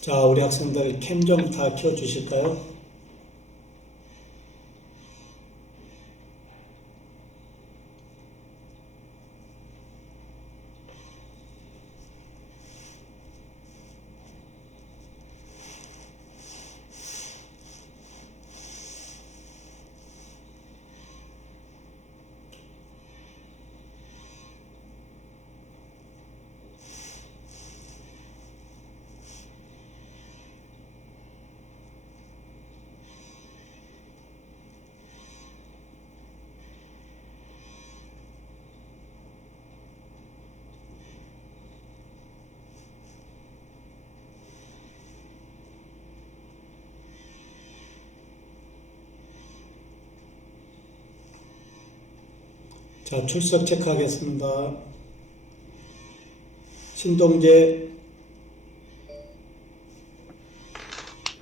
자, 우리 학생들 캠 좀 다 켜주실까요? 자, 출석 체크하겠습니다. 신동재,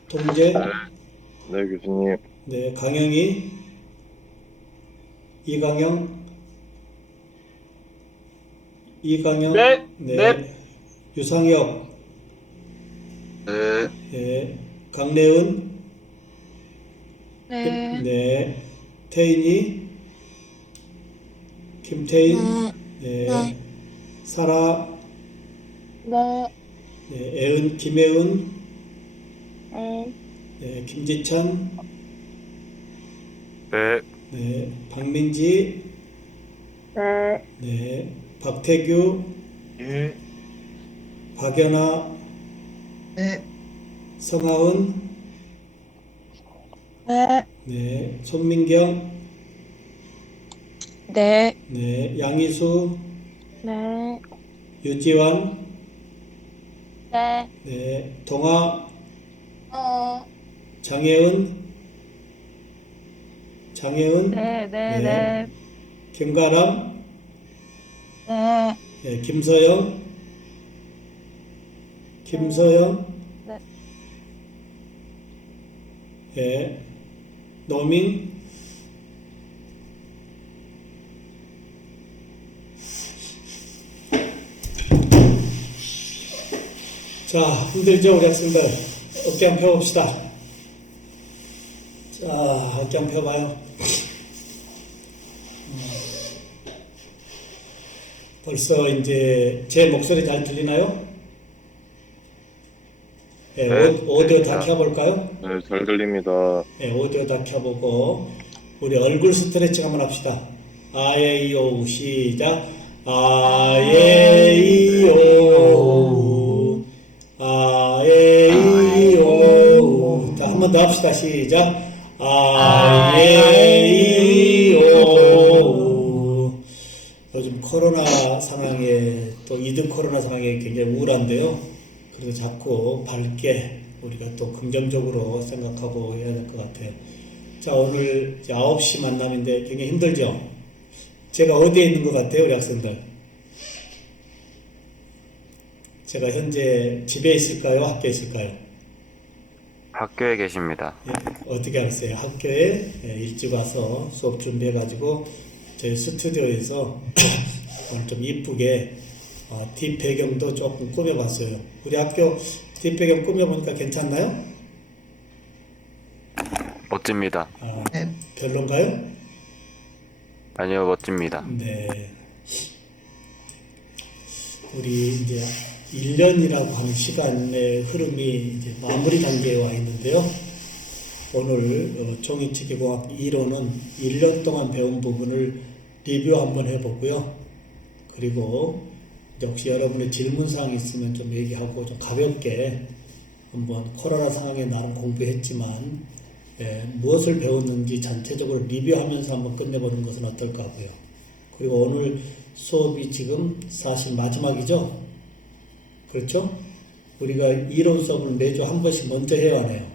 동재, 네, 교수님. 네, 강영희, 이강영, 네, 네, 네. 유상혁, 네. 네, 강래은, 네, 네, 태인이, 김태인, 네, 네. 사라, 네, 네, 김혜은, 네, 네, 김지찬, 네. 네, 박민지, 네, 네, 박태규, 예. 박연아, 네. 성하은, 네, 네, 손민경, 네, 네, 양희수, 네, 유지환, 네, 네, 동아, 어, 장혜은, 네, 네, 네, 네, 김가람, 네, 네, 김서영, 네, 네, 노민, 자, 힘들죠, 우리 학생들? 어깨 한번 펴봅시다. 자, 어깨 한번 펴봐요. 벌써 이제 제 목소리 잘 들리나요? 네, 네, 오디오 다 들립니다. 켜볼까요? 네, 잘 들립니다. 네, 오디오 다 켜보고 우리 얼굴 스트레칭 한번 합시다. 아예이오 시작. 아예이오 아예이오. 자, 한 번 더 합시다. 시작. 아예이오. 요즘 코로나 상황에 또 이드 코로나 상황에 굉장히 우울한데요. 그래서 자꾸 밝게 우리가 또 긍정적으로 생각하고 해야 될 것 같아요. 자, 오늘 이제 9시 만남인데 굉장히 힘들죠? 제가 어디에 있는 것 같아요, 우리 학생들? 제가 현재 집에 있을까요? 학교에 있을까요? 학교에 계십니다. 예, 어떻게 알았어요? 학교에 일찍 와서 수업 준비해가지고 저희 스튜디오에서 오늘 좀 이쁘게 뒷 배경도 조금 꾸며봤어요. 우리 학교 뒷 배경 꾸며보니까 괜찮나요? 멋집니다. 별론가요? 아니요, 멋집니다. 네. 우리 이제 1년이라고 하는 시간의 흐름이 이제 마무리 단계에 와 있는데요. 오늘 종이치기공학 1호는 1년 동안 배운 부분을 리뷰 한번 해보고요. 그리고 이제 혹시 여러분의 질문사항이 있으면 좀 얘기하고 좀 가볍게 한번 코로나 상황에 나름 공부했지만 무엇을 배웠는지 전체적으로 리뷰하면서 한번 끝내보는 것은 어떨까 하고요. 그리고 오늘 수업이 지금 사실 마지막이죠? 그렇죠? 우리가 이론 수업을 매주 한 번씩 먼저 해야 하네요.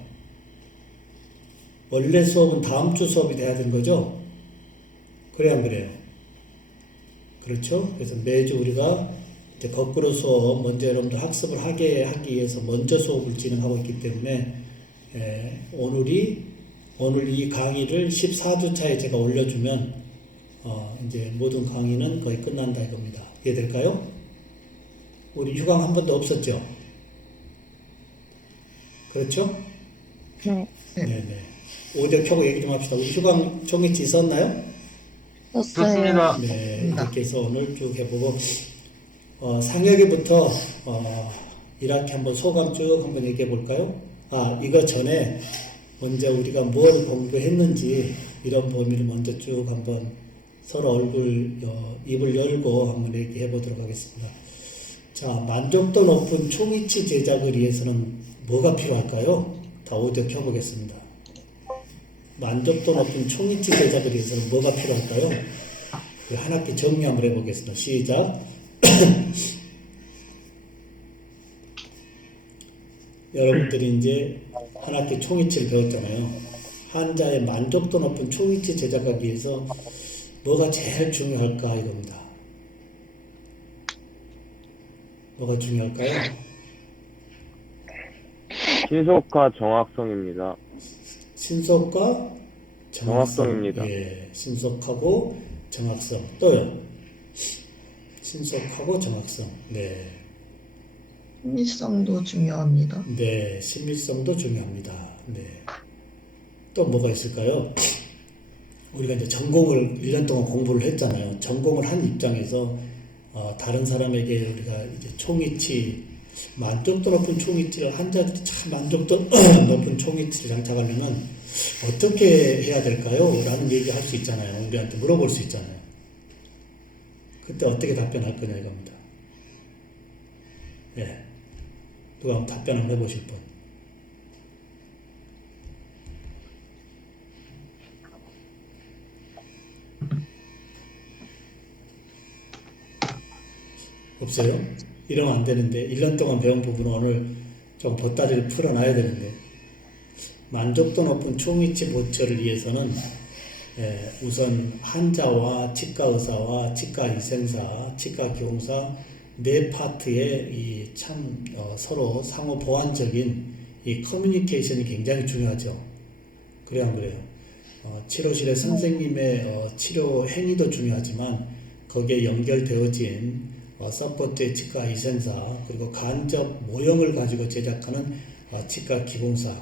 원래 수업은 다음 주 수업이 돼야 되는 거죠? 그래야 안 그래요? 그렇죠? 그래서 매주 우리가 이제 거꾸로 수업 먼저 여러분들 학습을 하기 위해서 먼저 수업을 진행하고 있기 때문에 오늘 이 강의를 14주 차에 제가 올려주면 이제 모든 강의는 거의 끝난다 이겁니다. 이해될까요? 우리 휴강 한 번도 없었죠? 그렇죠? 네. 네네. 오디오 켜고 얘기 좀 합시다. 우리 휴강 종이치 있었나요? 좋습니다. 네, 이렇게 해서 오늘 쭉 해보고 상혁이부터 1학기 한번 소감 쭉 한번 얘기해 볼까요? 이거 전에 먼저 우리가 뭘 공부했는지 이런 범위를 먼저 쭉 한번 서로 입을 열고 한번 얘기해 보도록 하겠습니다. 자, 만족도 높은 총이치 제작을 위해서는 뭐가 필요할까요? 다 오디오 켜보겠습니다. 만족도 높은 총이치 제작을 위해서는 뭐가 필요할까요? 한 학기 정리 한번 해보겠습니다. 시작. 여러분들이 이제 한 학기 총이치를 배웠잖아요. 한자의 만족도 높은 총이치 제작하기 위해서 뭐가 제일 중요할까 이겁니다. 뭐가 중요할까요? 신속과 정확성입니다. 신속과 정확성입니다. 예, 신속하고 정확성. 또요. 신속하고 정확성. 네. 심리성도 중요합니다. 네, 심리성도 중요합니다. 네. 또 뭐가 있을까요? 우리가 이제 전공을 1년 동안 공부를 했잖아요. 전공을 한 입장에서 다른 사람에게 우리가 이제 총이치, 만족도 높은 총이치를 한자들이 참 만족도 높은 총이치를 장착하려면 어떻게 해야 될까요? 라는 얘기할 수 있잖아요. 우리한테 물어볼 수 있잖아요. 그때 어떻게 답변할 거냐 이겁니다. 예. 누가 한번 답변 한번 해보실 분. 없어요? 이러면 안 되는데 1년 동안 배운 부분은 오늘 좀 보따리를 풀어놔야 되는데 만족도 높은 총이치 보초를 위해서는 우선 한자와 치과의사와 치과위생사, 치과기공사 네 파트의 이 참 서로 상호 보완적인 이 커뮤니케이션이 굉장히 중요하죠. 그래야 안 그래요? 치료실의 선생님의 치료 행위도 중요하지만 거기에 연결되어진 서포트의 치과위생사 그리고 간접 모형을 가지고 제작하는 치과기공사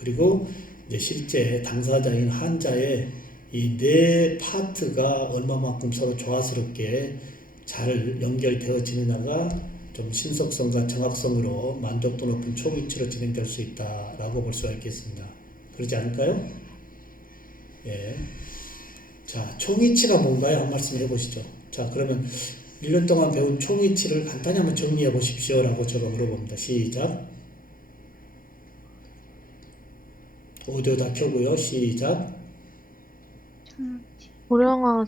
그리고 이제 실제 당사자인 한자의 이 네 파트가 얼마만큼 서로 조화스럽게 잘 연결되어지느냐가 좀 신속성과 정확성으로 만족도 높은 총이치로 진행될 수 있다라고 볼 수가 있겠습니다. 그렇지 않을까요? 예. 자, 총이치가 뭔가요? 한 말씀 해보시죠. 자, 그러면 1년 동안 배운 총이치를 간단히 한번 정리해 보십시오. 라고 제가 물어봅니다. 시작. 오디오 다 켜고요. 시작. 고령화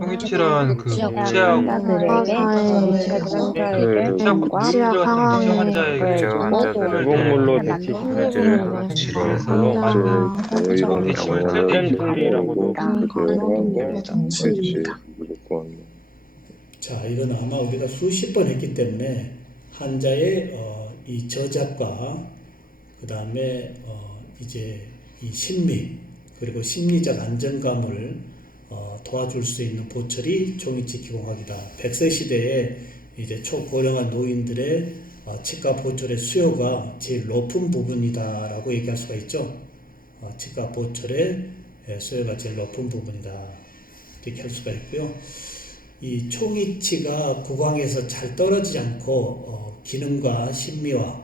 통일치란 그 치아 상황에 환자에게 저 환자들을 공물로 대해 대치시키는 치료로 만든 스템플이라고도 정치입니다. 무조건 자, 이건 아마 우리가 수십 번 했기 때문에 한자의 이 저작과 그 다음에 이제 이 심리 그리고 심리적 안정감을 도와줄 수 있는 보철이 종이치 기공학이다. 100세 시대에 이제 초고령한 노인들의 치과 보철의 수요가 제일 높은 부분이다라고 얘기할 수가 있죠. 치과 보철의 수요가 제일 높은 부분이다. 이렇게 할 수가 있고요. 이 총이치가 구강에서 잘 떨어지지 않고 기능과 심미와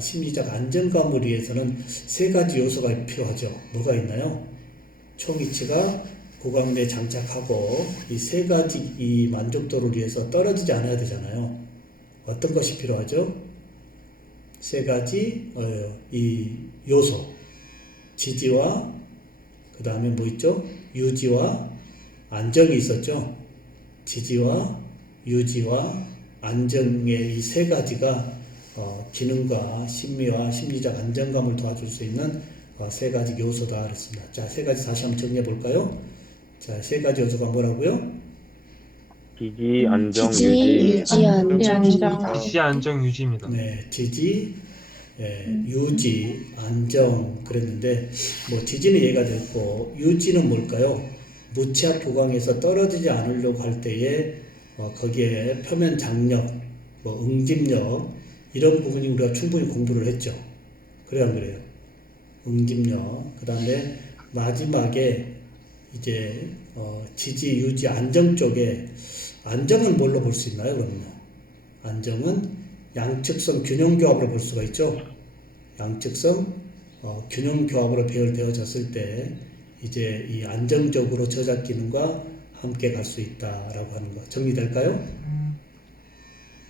심리적 안정감을 위해서는 세 가지 요소가 필요하죠. 뭐가 있나요? 총이치가 구강 내에 장착하고 이 세 가지 이 만족도를 위해서 떨어지지 않아야 되잖아요. 어떤 것이 필요하죠? 세 가지 이 요소 지지와 그 다음에 뭐 있죠? 유지와 안정이 있었죠. 지지와 유지와 안정의 이 세 가지가 기능과 심미와 심리적 안정감을 도와줄 수 있는 세 가지 요소다 그랬습니다. 자, 세 가지 다시 한번 정리해 볼까요? 자, 세 가지 요소가 뭐라고요? 지지, 안정, 지지, 유지. 유지, 안정입니다. 지시 안정 유지입니다. 네, 지지, 유지, 안정 그랬는데 뭐 지지는 이해가 됐고 유지는 뭘까요? 무치압 구강에서 떨어지지 않으려고 할 때에 거기에 표면 장력, 뭐 응집력 이런 부분이 우리가 충분히 공부를 했죠. 그래야 안 그래요? 응집력. 그 다음에 마지막에 이제 지지, 유지, 안정 쪽에 안정은 뭘로 볼 수 있나요? 그러면요. 안정은 양측성 균형교합으로 볼 수가 있죠. 양측성 균형교합으로 배열되어졌을 때 이제 이 안정적으로 저작 기능과 함께 갈 수 있다라고 하는 거 정리될까요?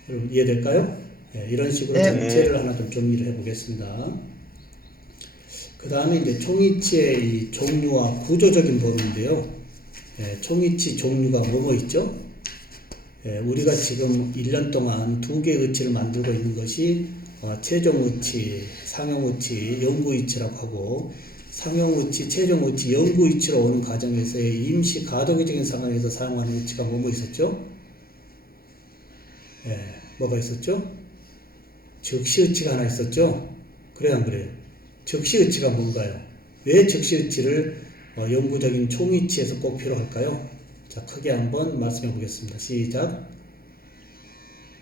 여러분 이해될까요? 네, 이런 식으로 전체를 하나 좀 정리를 해보겠습니다. 그 다음에 이제 총이치의 이 종류와 구조적인 범위인데요. 총이치 종류가 뭐뭐 있죠? 우리가 지금 1년 동안 2개의 의치를 만들고 있는 것이 최종의치, 상용의치, 영구의치라고 하고 상용의치, 최종의치, 영구의치로 오는 과정에서의 임시 가도기적인 상황에서 사용하는 의치가 뭐뭐 있었죠? 뭐가 있었죠? 즉시의치가 하나 있었죠? 그래요 안 그래요? 즉시의치가 뭔가요? 왜 즉시의치를 영구적인 총이치에서 꼭 필요할까요? 자, 크게 한번 말씀해 보겠습니다. 시작.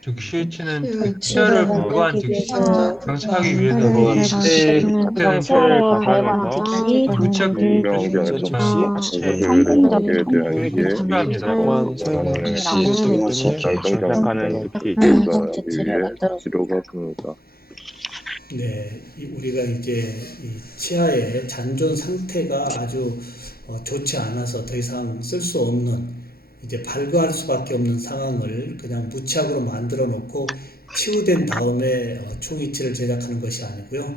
즉시치는 그 치열을 치열을 불과한 만들기 즉시 위해서 장착하기 위해서 뭐 뭐 시대 때는 시대를 무착 명령에서 성공적인 대한 이해 필요합니다. 또한 사용하기 쉬워지기 때문에 장착하는 특히 조사하기 위해 필요가 큽니다. 네, 우리가 이제 이 치아의 잔존 상태가 아주 좋지 않아서 더 이상 쓸 수 없는 이제 발효할 수밖에 없는 상황을 그냥 무치약으로 만들어 놓고 치유된 다음에 총이치를 제작하는 것이 아니고요.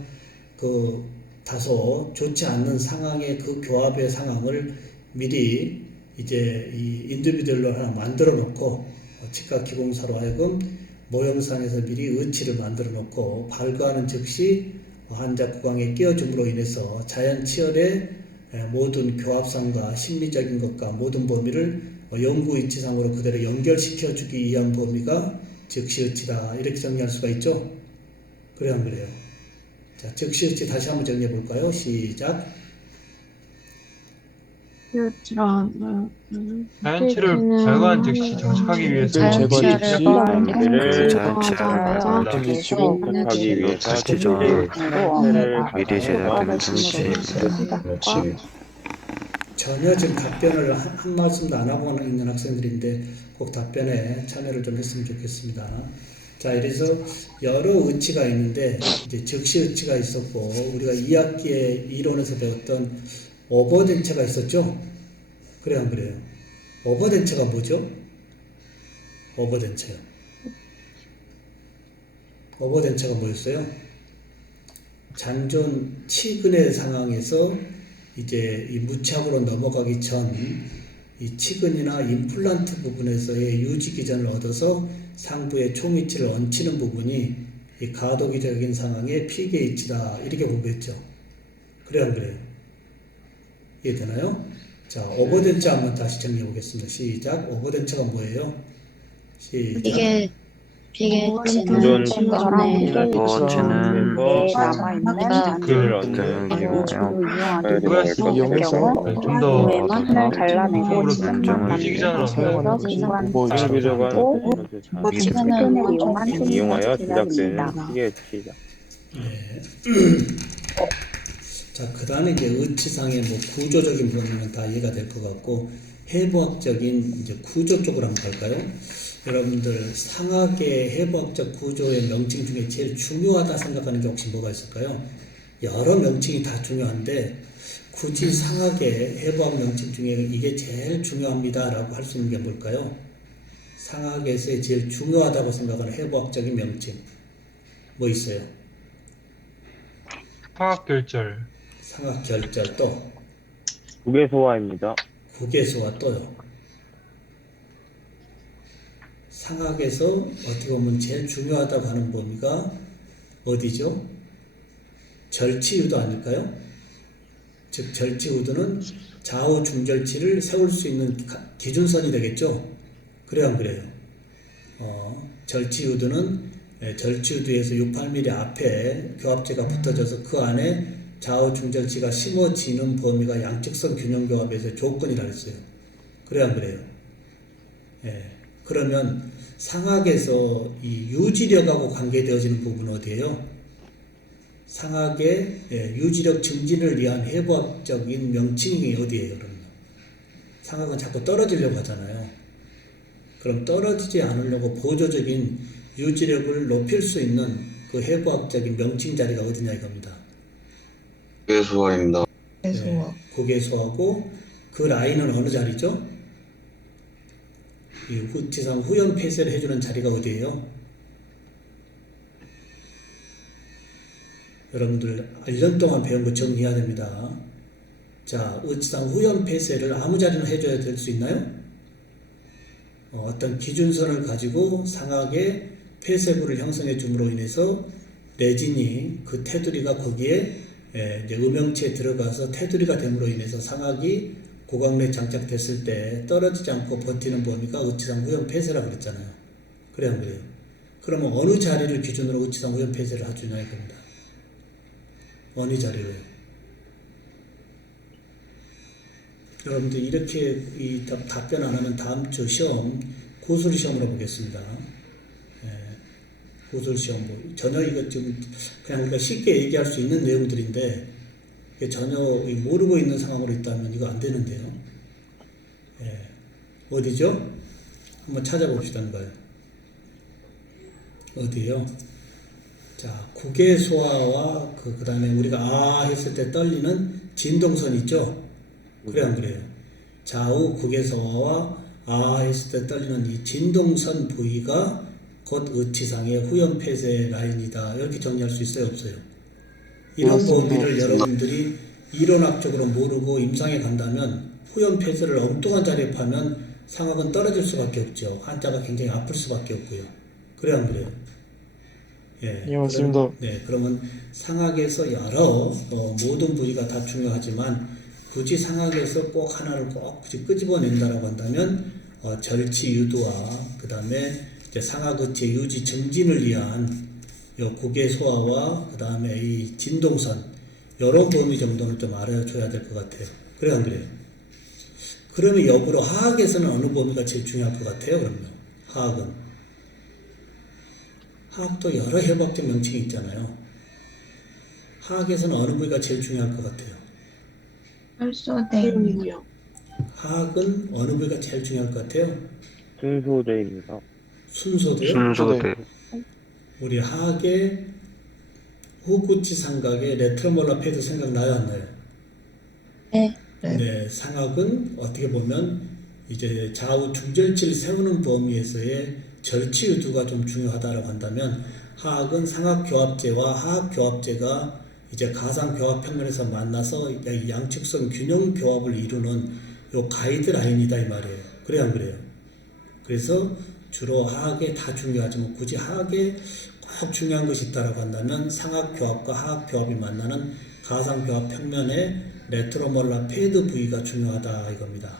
그 다소 좋지 않는 상황의 그 교합의 상황을 미리 이제 이 인디비드얼로 하나 만들어 놓고 치과 기공사로 하여금 모형상에서 미리 의치를 만들어 놓고 발효하는 즉시 환자 구강에 끼워줌으로 인해서 자연 치열의 모든 교합상과 심리적인 것과 모든 범위를 영구의치상으로 그대로 연결시켜 주기 위한 범위가 즉시의치다 이렇게 정리할 수가 있죠. 그래요 안 그래요? 자, 즉시의치 다시 한번 정리해 볼까요? 시작. 자연치를 발과한 즉시 장착하기 위해서 자연치를 미래를 장착하기 하기 위해서 미리 제작되는 장치. 전혀 지금 답변을 한 말씀도 안 하고 있는 학생들인데 꼭 답변에 참여를 좀 했으면 좋겠습니다. 자, 이래서 여러 의치가 있는데 이제 즉시 의치가 있었고 우리가 2학기에 이론에서 배웠던 오버덴처가 있었죠? 그래요 안 그래요? 오버덴처가 뭐죠? 오버덴처요. 오버덴처가 뭐였어요? 잔존 치근의 상황에서 이제 이 무착으로 넘어가기 전 이 치근이나 임플란트 부분에서의 유지 기전을 얻어서 상부의 총이치를 얹히는 부분이 이 가도기적인 상황의 피계이치다 이렇게 공부했죠. 그래요 안 그래요? 이해되나요? 자, 오버덴처 한번 다시 정리해 보겠습니다. 시작. 오버덴처가 뭐예요? 시작. 이게 기존 중간에 보호체는 남아있는 이용해서 좀더 잘라내고 유지기전을 사용하는 것이 보호자. 이용하여 제작되는 시계치다. 네. 자, 그 다음에 이제 의치상의 뭐 구조적인 부분은 다 이해가 될 것 같고, 해부학적인 이제 구조 쪽으로 한번 갈까요? 여러분들 상학의 해부학적 구조의 명칭 중에 제일 중요하다 생각하는 게 혹시 뭐가 있을까요? 여러 명칭이 다 중요한데, 굳이 상학의 해부학 명칭 중에 이게 제일 중요합니다 라고 할 수 있는 게 뭘까요? 상학에서의 제일 중요하다고 생각하는 해부학적인 명칭 뭐 있어요? 상학결절, 상학결절, 또 국외소화입니다. 국외소화, 또요. 상학에서 어떻게 보면 제일 중요하다고 하는 범위가 어디죠? 절치유도 아닐까요? 즉 절치유도는 좌우 중절치를 세울 수 있는 기준선이 되겠죠? 그래요 안 그래요? 절치유도는 절치유도에서 68mm 앞에 교합제가 붙어져서 그 안에 좌우 중절치가 심어지는 범위가 양측선 균형교합에서 조건이라 했어요. 그래 안 그래요? 예. 그러면 상학에서 이 유지력하고 관계되어지는 부분은 어디예요? 상학의 유지력 증진을 위한 해부학적인 명칭이 어디예요? 그러면 상학은 자꾸 떨어지려고 하잖아요. 그럼 떨어지지 않으려고 보조적인 유지력을 높일 수 있는 그 해부학적인 명칭 자리가 어디냐 이겁니다. 괴소화입니다. 해소와 고개소하고 그 라인은 어느 자리죠? 이 후지상 후연 폐쇄를 해주는 자리가 어디예요? 여러분들 1년 동안 배운 거 정리해야 됩니다. 자, 의지상 후연 폐쇄를 아무 자리나 해줘야 될 수 있나요? 어떤 기준선을 가지고 상하게 폐쇄부를 형성해 줌으로 인해서 레진이 그 테두리가 거기에 이제 음영체에 들어가서 테두리가 됨으로 인해서 상하기 고강내에 장착됐을 때 떨어지지 않고 버티는 범위가 의치상 후연 폐쇄라고 그랬잖아요. 그래 안 그래요? 그러면 어느 자리를 기준으로 의치상 후연 폐쇄를 해주냐 이겁니다. 어느 자리로요? 여러분들 이렇게 이 답변 안 하면 다음 주 시험 고술 시험으로 보겠습니다. 고술 시험 전혀 이거 좀 그냥 우리가 쉽게 얘기할 수 있는 내용들인데 전혀 모르고 있는 상황으로 있다면 이거 안 되는데요. 어디죠? 한번 찾아봅시다. 거예요. 어디요? 자, 국외소화와 그 다음에 우리가 아 했을 때 떨리는 진동선 있죠? 그래 안 그래요? 좌우 국외소화와 아 했을 때 떨리는 이 진동선 부위가 곧 의치상의 후연 폐쇄 라인이다. 이렇게 정리할 수 있어요? 없어요? 이런 범위를 여러분들이 이론학적으로 모르고 임상에 간다면 후연 폐쇄를 엉뚱한 자리에 파면 상학은 떨어질 수밖에 없죠. 환자가 굉장히 아플 수밖에 없고요. 그래 안 그래요? 예, 맞습니다. 그러면 상학에서 여러 모든 부위가 다 중요하지만 굳이 상학에서 꼭 하나를 꼭 굳이 끄집어낸다라고 한다면 절치 유도와 그 다음에 상하 거치의 유지 증진을 위한 고개 소화와 그 다음에 이 진동선 이런 범위 정도는 좀 알아줘야 될 것 같아요. 그래 안 그래요? 그러면 역으로 하학에서는 어느 범위가 제일 중요할 것 같아요? 그러면 하학도 여러 해부학적 명칭이 있잖아요. 하학에서는 어느 부위가 제일 중요할 것 같아요? 혈소대입니다. 하학은 어느 부위가 제일 중요할 것 같아요? 순소대입니다. 순소대요? 순소대. 우리 하학의 후구치 삼각의 레트로몰라 패드 생각나요 안 나요? 네, 상학은 어떻게 보면 이제 좌우 중절치를 세우는 범위에서의 절치 유두가 좀 중요하다고 한다면 하학은 상학교합제와 하학교합제가 이제 가상교합 평면에서 만나서 양측성 균형 교합을 이루는 요 가이드라인이다 이 말이에요. 그래 안 그래요? 그래서 주로 하학에 다 중요하지만 굳이 하학에 꼭 중요한 것이 있다고 한다면 상학교합과 하학교합이 만나는 가상교합 평면의 레트로몰라 패드 부위가 중요하다 이겁니다.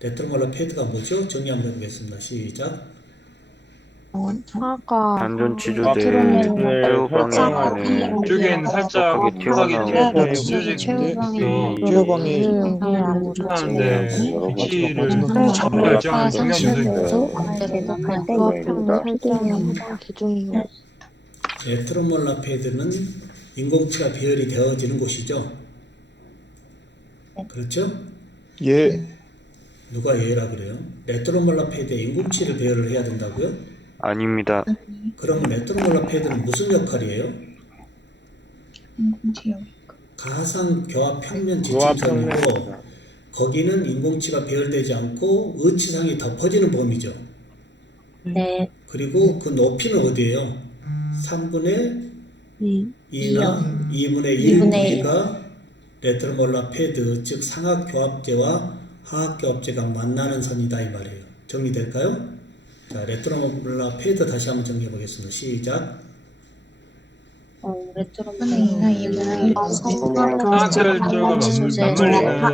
레트로몰라 패드가 뭐죠? 정리 한번 해보겠습니다. 시작. 하가 단전 치주대 최후방에 이쪽엔 살짝 촉각이 촉각이 튀어나오고 찢어진 최후방에 최후방에 하는데 위치를 네. 결정하는 성향이 있어요. 대답할 때 옆에는 설정이 기준이요. 레트로몰라 패드는 인공치가 배열이 되어지는 곳이죠. 그렇죠? 예, 누가 예라 그래요? 레트로몰라 패드에 인공치를 배열을 해야 된다고요? 아닙니다. 그러면 레트로몰라 패드는 무슨 역할이에요? 가상 교합 평면 지침선이고 거기는 인공치가 배열되지 않고 의치상이 덮어지는 범위죠. 네. 그리고 그 높이는 어디예요? 3분의 2나 2분의 1 부위가 레트로몰라 패드 즉 상학교합제와 하학교합제가 만나는 선이다 이 말이에요. 정리될까요? 자, 레트로몰라 패드 다시 한번 정리해 보겠습니다. 시작. 상하체를 조금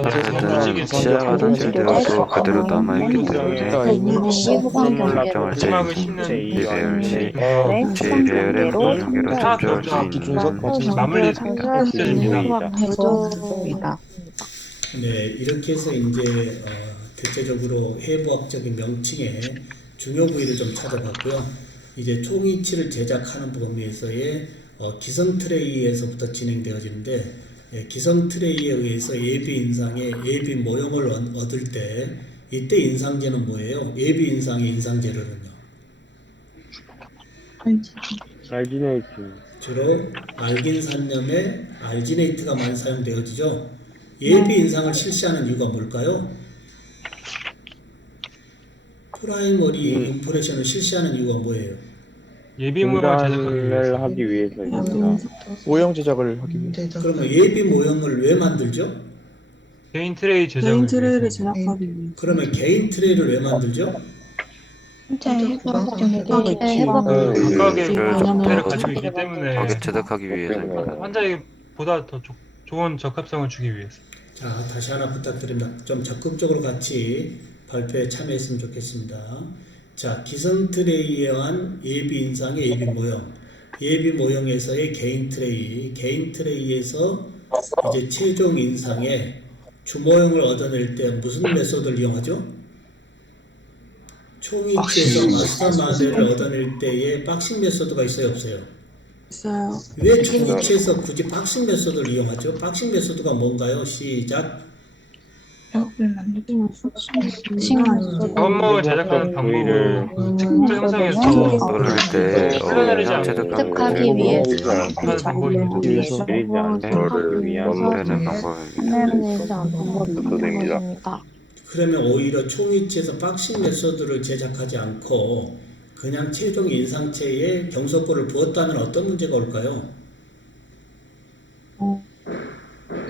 맞물리는 치아가 단절되어서 그대로 남아있기 때문에 설정할 때 마지막을 씹는 재배열 시 재배열의 무전기로 조절할 수 있는 마무리 찢어집니다. 네, 이렇게 해서 이제 대체적으로 해부학적인 명칭의 중요 부위를 좀 찾아봤고요. 이제 총이치를 제작하는 범위에서의 기성 트레이에서부터 진행되어지는데, 기성 트레이에 의해서 예비 인상의 예비 모형을 얻을 때 이때 인상제는 뭐예요? 예비 인상의 인상재료는요. 알지네이트. 주로 알긴산염에 알지네이트가 많이 사용되어지죠. 예비 인상을 실시하는 이유가 뭘까요? 프라이머리 임프레션을 실시하는 이유가 뭐예요? 예비 모형을 제작하기 진단을 위해서. 하기 위해서입니다. 모형 제작을 하기 위해. 제작. 그러면 예비 모형을 왜 만들죠? 개인 트레이 제작을 위해서. 그러면 개인 트레이를 왜 만들죠? 현재 해부학적인 해부학적인 각각의 그 소프트웨어를 그 가지고 있기 때문에 거기에 제작하기 위해서입니다. 환자에게보다 더 좋은 적합성을 주기 위해서. 자, 다시 하나 부탁드립니다. 좀 적극적으로 같이 발표에 참여했으면 좋겠습니다. 자, 기성 트레이에 의한 예비 인상의 예비 모형, 예비 모형에서의 개인 트레이, 개인 트레이에서 이제 최종 인상의 주모형을 얻어낼 때 무슨 메소드를 이용하죠? 총이치에서 마스터 마델을 얻어낼 때의 박싱 메소드가 있어요, 없어요? 있어요. 왜 총이치에서 굳이 박싱 메소드를 이용하죠? 박싱 메소드가 뭔가요? 시작. 벽을 만들고 작업모형을 제작하는 방법을 특정 형상에서 그럴 때 흘러내리지 않고 습득하기 위해서 하는 방법입니다. 위해서 내리지 않는 거를 위한 되는 방법입니다. 내리지 않는 방법입니다. 그러면 오히려 총이치에서 박싱 메소드를 제작하지 않고 그냥 최종 인상체에 경소골을 부었다면 어떤 문제가 올까요?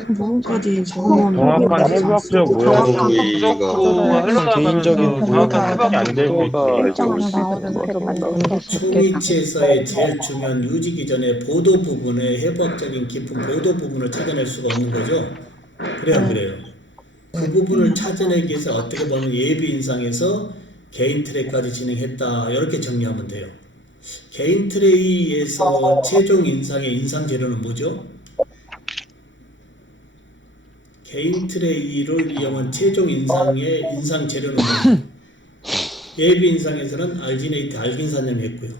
무엇까지 정확한 해부학적 모형이 부속부가 개인적인 흘러나가면서 정확한 해부학적 안될 모형이 수 나오는 있습니다. 대로 만드는 게 좋겠다. 총이치에서의 제일 중요한 유지 기전의 보도 부분의 해부학적인 깊은 보도 부분을 찾아낼 수가 없는 거죠. 그래요, 안 그래요? 그 부분을 찾아내기 위해서 어떻게 보면 예비 인상에서 개인 트레이까지 진행했다, 이렇게 정리하면 돼요. 개인 트레이에서 최종 인상의 인상 재료는 뭐죠? 개인 트레이를 이용한 최종 인상의 인상 재료는 뭐죠? 예비 인상에서는 알지네이트, 알긴산염이 했고요.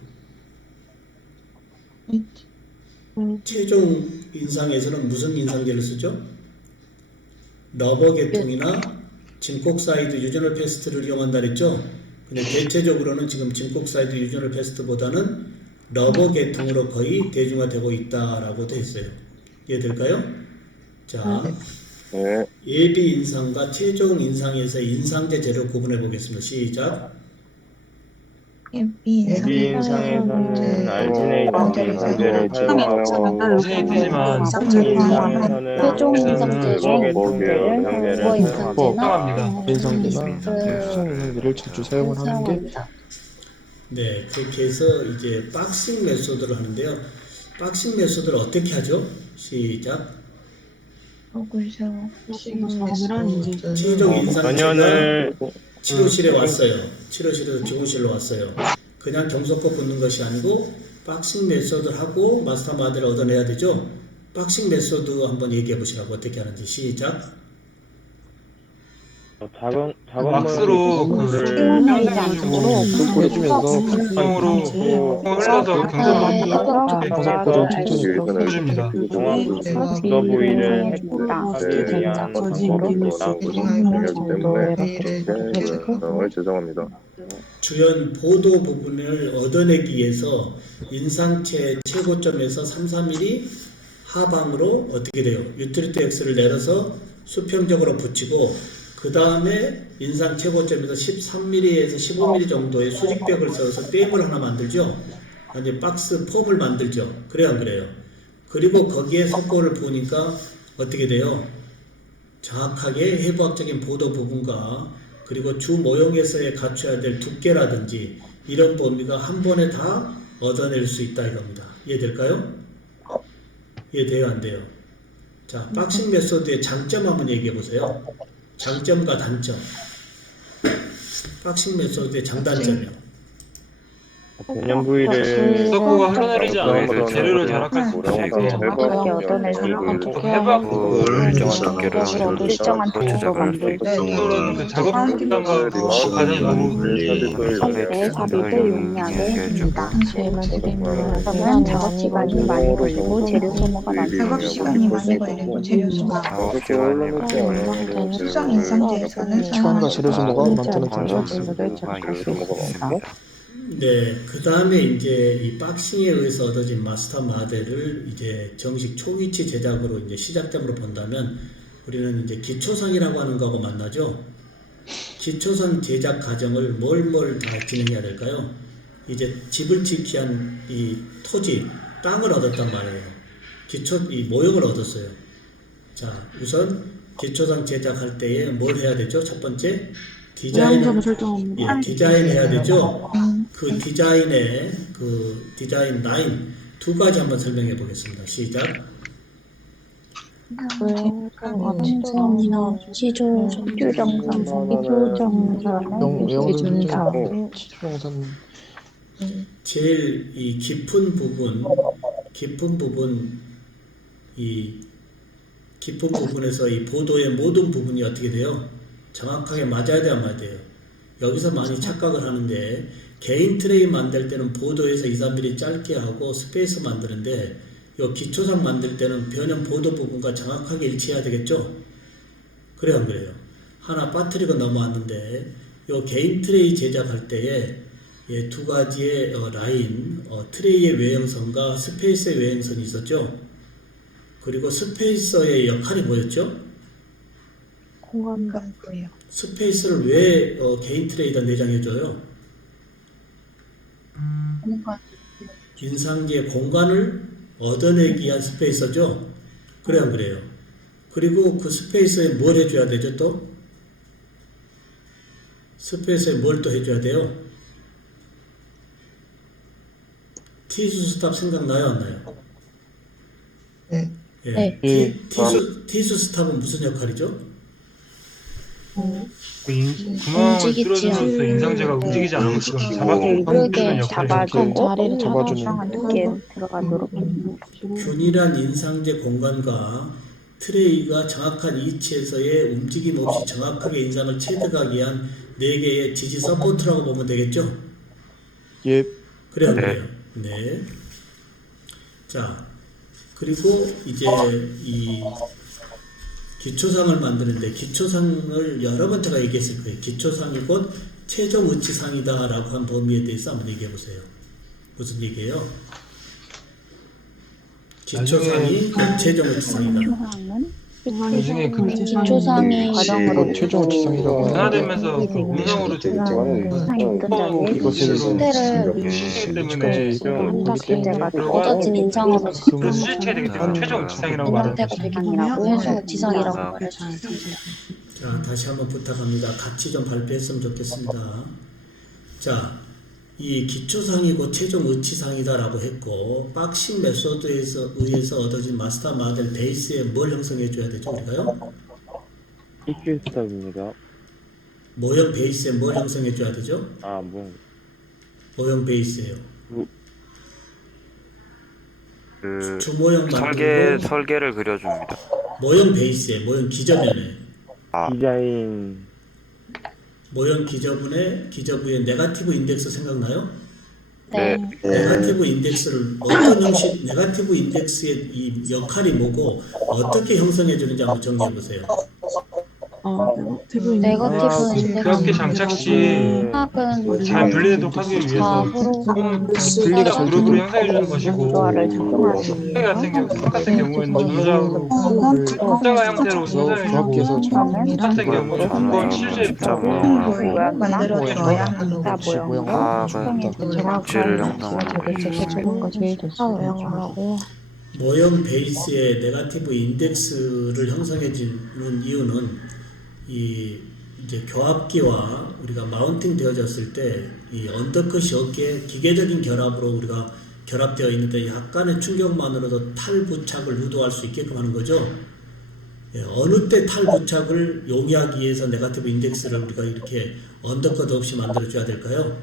최종 인상에서는 무슨 인상제를 쓰죠? 러버 계통이나 진콕사이드 유전을 패스트를 이용한다 그랬죠? 근데 대체적으로는 지금 진콕사이드 유전을 패스트보다는 러버 계통으로 거의 대중화되고 있다라고도 했어요. 이해될까요? 자, 네. 예비 인상과 최종 인상에서 인상제 재료 구분해 보겠습니다. 시작. 이 인상에서는 알지네이트 인상제를 제공하여 알지네이트지만 인상에서는 최종 인상제를 인상제를 사용합니다. 인상제나 수정 인상제를 자주 사용을 하는 게 네, 그렇게 해서 이제 박싱 메소드를 하는데요. 박싱 메소드를 어떻게 하죠? 시작. 최종 인상제가 전연을 치료실에 왔어요. 치료실에서 중원실로 왔어요. 그냥 경소법 붙는 것이 아니고 박싱 메소드를 하고 마스터 마델을 얻어내야 되죠. 박싱 메소드 한번 얘기해 보시라고 어떻게 하는지. 시작. 작은 왁스로 그를 붓고 해주면서 방송으로 흘러서 경소골을 천천히 해줍니다. 정확 부위를 획득을 위한 방법이라고 생각하기 때문에 정말 죄송합니다. 주연 보도 부분을 얻어내기 위해서 인상체 최고점에서 3,3mm 하방으로 어떻게 돼요? 유틸리티 X를 내려서 수평적으로 붙이고 그 다음에 인상 최고점에서 13mm에서 15mm 정도의 수직벽을 세워서 댐을 하나 만들죠. 아니 박스 폼을 만들죠. 그래요, 안 그래요? 그리고 거기에 석고를 부으니까 어떻게 돼요? 정확하게 해부학적인 보도 부분과 그리고 주 모형에서의 갖춰야 될 두께라든지 이런 범위가 한 번에 다 얻어낼 수 있다 이겁니다. 이해될까요? 이해돼요, 안 돼요? 자, 박싱 메소드의 장점 한번 얘기해 보세요. 장점과 단점. 박싱 메소드의 장단점이요. 개념 부위를 석고가 흘러내리지 않아서 부위를 재료를 정확하게 절약할 수 모량으로 정확하게 얻어낼 수 조금 있도록 해박고 일정한 두께를 일정한 또 도구로 제작할 수 만들고 있고 그런 그 작업 시간과 과정이 너무 때 가비도 용이하게 해줍니다. 그러면 작업 시간이 많이 걸리고 재료 소모가 작업 시간이 많이 걸리고 재료 소모가 작업 시간이 수정 인상제에서는 시간과 재료 소모가 어, 많다는 점이죠. 네, 그 다음에 이제 이 박싱에 의해서 얻어진 마스터 모델을 이제 정식 초기치 제작으로 이제 시작점으로 본다면 우리는 이제 기초상이라고 하는 거하고 만나죠. 기초상 제작 과정을 뭘 다 진행해야 될까요? 이제 집을 짓기 위한 이 토지, 땅을 얻었단 말이에요. 이 모형을 얻었어요. 자, 우선 기초상 제작할 때에 뭘 해야 되죠? 첫 번째, 디자인 해야 되죠. 그 디자인의 그 디자인 라인 두 가지 한번 설명해 보겠습니다. 시작. 시조 정상, 이조 정상은 기준상, 시조정산 제일 이 깊은 부분에서 이 보도의 모든 부분이 어떻게 돼요? 정확하게 맞아야 돼야 맞아야 돼요. 여기서 많이 착각을 하는데 개인 트레이 만들 때는 보도에서 2, 3mm 짧게 하고 스페이스 만드는데 요 기초상 만들 때는 변형 보도 부분과 정확하게 일치해야 되겠죠? 그래요, 안 그래요? 하나 빠뜨리고 넘어왔는데 요 개인 트레이 제작할 때에 두 가지의 라인, 트레이의 외형선과 스페이스의 외형선이 있었죠? 그리고 스페이서의 역할이 뭐였죠? 공간부예요. 스페이스를 왜 개인 트레이에다 내장해줘요? 인상지의 공간을 얻어내기 위한 스페이서죠? 그래요, 안 그래요? 그리고 그 스페이스에 뭘 해줘야 되죠, 또? 스페이스에 뭘 또 해줘야 돼요? 티수 스탑 생각나요, 안 나요? 네. 예. 티수 스탑은 무슨 역할이죠? 구멍을 뚫어줌으로써 인상제가 움직이지 않게끔 이렇게 잡아주는 자리를 잡아주는 잡아주는 두께 들어가도록 균일한 인상제 공간과 트레이가 정확한 위치에서의 움직임 없이 정확하게 인상을 체득하기 위한 4개의 지지 서포트라고 보면 되겠죠? 예. 그래요, 네. 그래요. 네. 자, 그리고 이제 이 기초상을 만드는데 기초상을 여러 번 제가 얘기했을 거예요. 기초상이 곧 최종 의치상이다라고 한 범위에 대해서 한번 얘기해 보세요. 무슨 얘기예요? 기초상이 곧 최종 의치상이다. 나중에 그 기초상의 과정으로 최종 의치상이라고 하는데 분화되면서 그 음성으로 이것을 상태를 때문에 문제가 들어가 얻어진 인상으로 그래서 수치해야 되기 때문에 최종 지상이라고 말하는 상태가 기상이라고 해서 지상이라고 말할 수 있습니다. 자, 다시 한번 부탁합니다. 같이 좀 발표했으면 좋겠습니다. 자, 이 기초상이 곧 최종 의치상이다라고 했고 박싱 메소드에서 의해서 얻어진 마스터 모델 베이스에 뭘 형성해 줘야 되죠, 우리가요? EQ 스탑입니다. 모형 베이스에 뭘 형성해 줘야 되죠? 모형 베이스예요. 그 주모형 만들고 설계를 그려줍니다. 모형 베이스에 모형 기저면에 디자인 모형 기저부의 네거티브 인덱스 생각나요? 네. 네거티브 인덱스를 어떤 형식, 네거티브 인덱스의 이 역할이 뭐고 어떻게 형성해 주는지 한번 정리해 보세요. 네거티브 그렇게 장착 시 잘 분리되도록 하기 위해서 분리가 잘 그룹으로 되도록 형성해 주는 것이고 조화를 작동하시는 석 같은 경우에는 전자로 십자가 형태로 조합해서 형성해주고 같은 경우는 그건 실제 만들어 줘야 위치를 형성하는 모형 베이스에 네거티브 인덱스를 형성해 주는 이유는 이제 교합기와 우리가 마운팅 되어졌을 때 이 언더컷이 없게 기계적인 결합으로 우리가 결합되어 있는데 약간의 충격만으로도 탈부착을 유도할 수 있게끔 하는 거죠. 예, 어느 때 탈부착을 용이하기 위해서 네거티브 인덱스를 우리가 이렇게 언더컷 없이 만들어 줘야 될까요?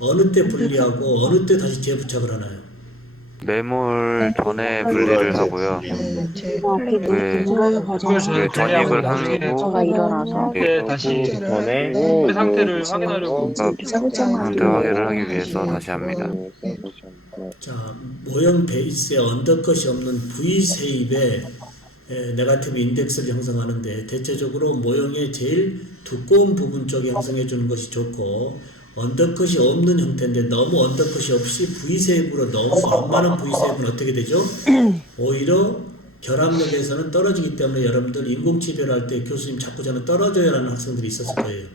어느 때 분리하고 어느 때 다시 재부착을 하나요? 매몰 전에 분리를 하고요. 네, 제 그 그걸 저는 전입을 나중에 하고 일어나서 그때 다시 전에 그 상태를 확인하려고 상태 확인을 하기 위해서 다시 합니다. 자, 모형 베이스에 언더컷이 없는 V 쉐입의 네거티브 인덱스를 형성하는데 대체적으로 모형의 제일 두꺼운 부분 쪽에 형성해 주는 것이 좋고 언더컷이 없는 형태인데 너무 언더컷이 없이 V 쉐입으로 너무 완만한 V 쉐입은 어떻게 되죠? 오히려 결합력에서는 떨어지기 때문에 여러분들 인공치료를 할 때 교수님 자꾸 저는 떨어져야 하는 학생들이 있었을 거예요.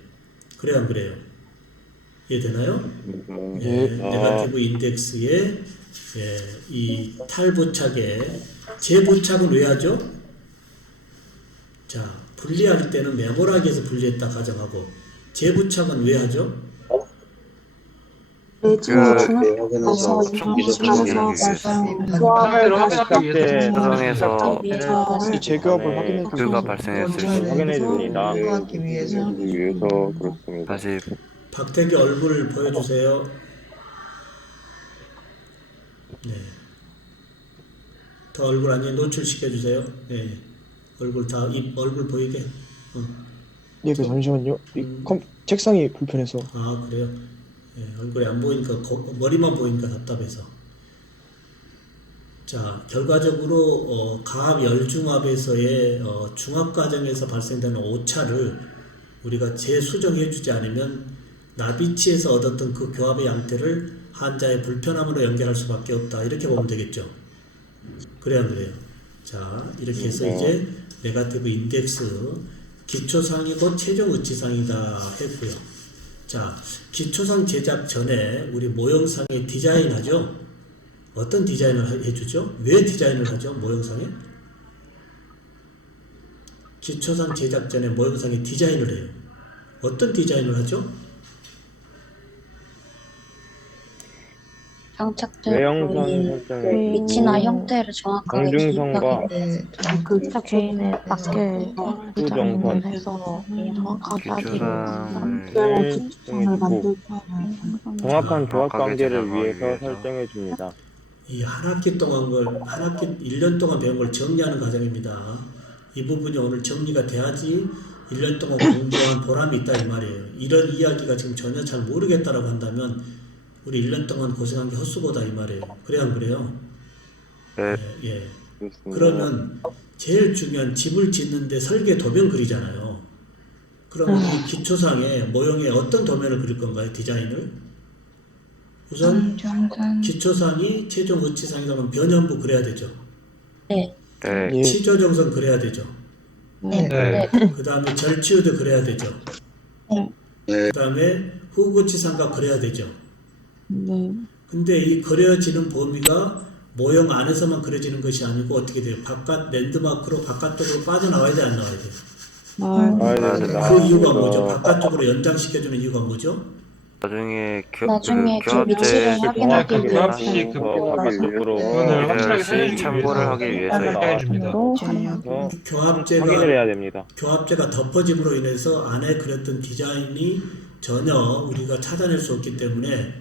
그래요, 안 그래요? 이해되나요? 예, 네거티브 인덱스에 이 탈부착에 재부착은 왜 하죠? 자, 분리할 때는 메모라기 해서 분리했다 가정하고 재부착은 왜 하죠? 그 상태를 확인하기 위해서 가정에서 이 재교합을 확인해 그가 주셔서 발생했을 때 확인해 줍니다. 하기 위해서 위해서 그렇습니다. 다시 박태기 얼굴 보여주세요. 네. 더 얼굴 아니 노출시켜주세요. 네. 얼굴 다 입 얼굴 보이게. 예, 그 잠시만요. 책상이 불편해서. 아 그래요? 네, 얼굴이 안 보이니까 머리만 보이니까 답답해서. 자, 결과적으로 가압 열중압에서의 중압 과정에서 발생되는 오차를 우리가 재수정해 주지 않으면 나비치에서 얻었던 그 교합의 양태를 환자의 불편함으로 연결할 수밖에 없다. 이렇게 보면 되겠죠. 그래야 그래요. 자, 이렇게 해서 이제 네거티브 인덱스 기초상이고 최종 의치상이다 했고요. 자, 기초상 제작 전에 우리 모형상에 디자인하죠. 어떤 디자인을 해주죠? 왜 디자인을 하죠? 모형상에? 기초상 제작 전에 모형상에 디자인을 해요. 어떤 디자인을 하죠? 장착된 위치나 형태를 정확하게 정중성과 네, 그 주인에 맞게 디자인을 해서 정확하게 하기 기초상을 정확한 조합 관계를 제작하기 위해서 위해서 설정해 줍니다. 이 한 학기 동안 한 학기 1년 동안 배운 걸 정리하는 과정입니다. 이 부분이 오늘 정리가 돼야지 1년 동안 공부한 보람이 있다 이 말이에요. 이런 이야기가 지금 전혀 잘 모르겠다라고 한다면 우리 1년 동안 고생한 게 헛수고다 이 말이에요. 그래요, 안 그래요? 네. 예. 그러면 제일 중요한 집을 짓는데 설계 도면 그리잖아요. 그러면 이 기초상에 모형에 어떤 도면을 그릴 건가요? 디자인을? 우선 기초상이 최종 의치상이라면 변연부 그려야 되죠. 네. 네. 예. 치조정선 그려야 되죠. 네. 그 다음에 절치우드 그려야 되죠. 그 다음에 후구치상각 그려야 되죠. 근데 이 그려지는 범위가 모형 안에서만 그려지는 것이 아니고 어떻게 돼요? 바깥 랜드마크로 바깥쪽으로 빠져나와야 돼, 안 나와야 돼? 나와야 된다. 그 이유가 뭐죠? 바깥쪽으로 연장시켜주는 이유가 뭐죠? 나중에 그 교합제 위치를 확인하기 그 위해서 교합시 그 바깥쪽으로 부분을 확실하게 살려주기 참고를 위해서 하기 위해서 설명해 줍니다. 교합제가 확인을 해야 됩니다. 교합제가 덮어짐으로 인해서 안에 그렸던 디자인이 전혀 우리가 찾아낼 수 없기 때문에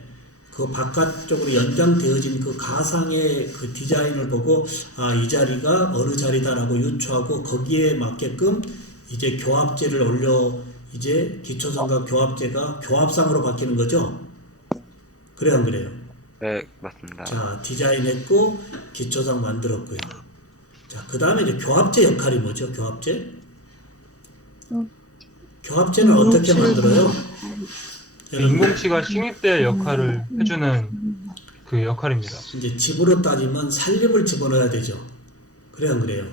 그 바깥쪽으로 연장되어진 그 가상의 그 디자인을 보고 아, 이 자리가 어느 자리다라고 유추하고 거기에 맞게끔 이제 교합제를 올려 이제 기초상과 교합제가 교합상으로 바뀌는 거죠. 그래요, 안 그래요? 네, 맞습니다. 자, 디자인했고 기초상 만들었고요. 자, 그 다음에 이제 교합제 역할이 뭐죠? 교합제? 교합제는 어떻게 만들어요? 인공치가 식립대 역할을 해주는 그 역할입니다. 이제 집으로 따지면 살림을 집어넣어야 되죠. 그래요, 안 그래요?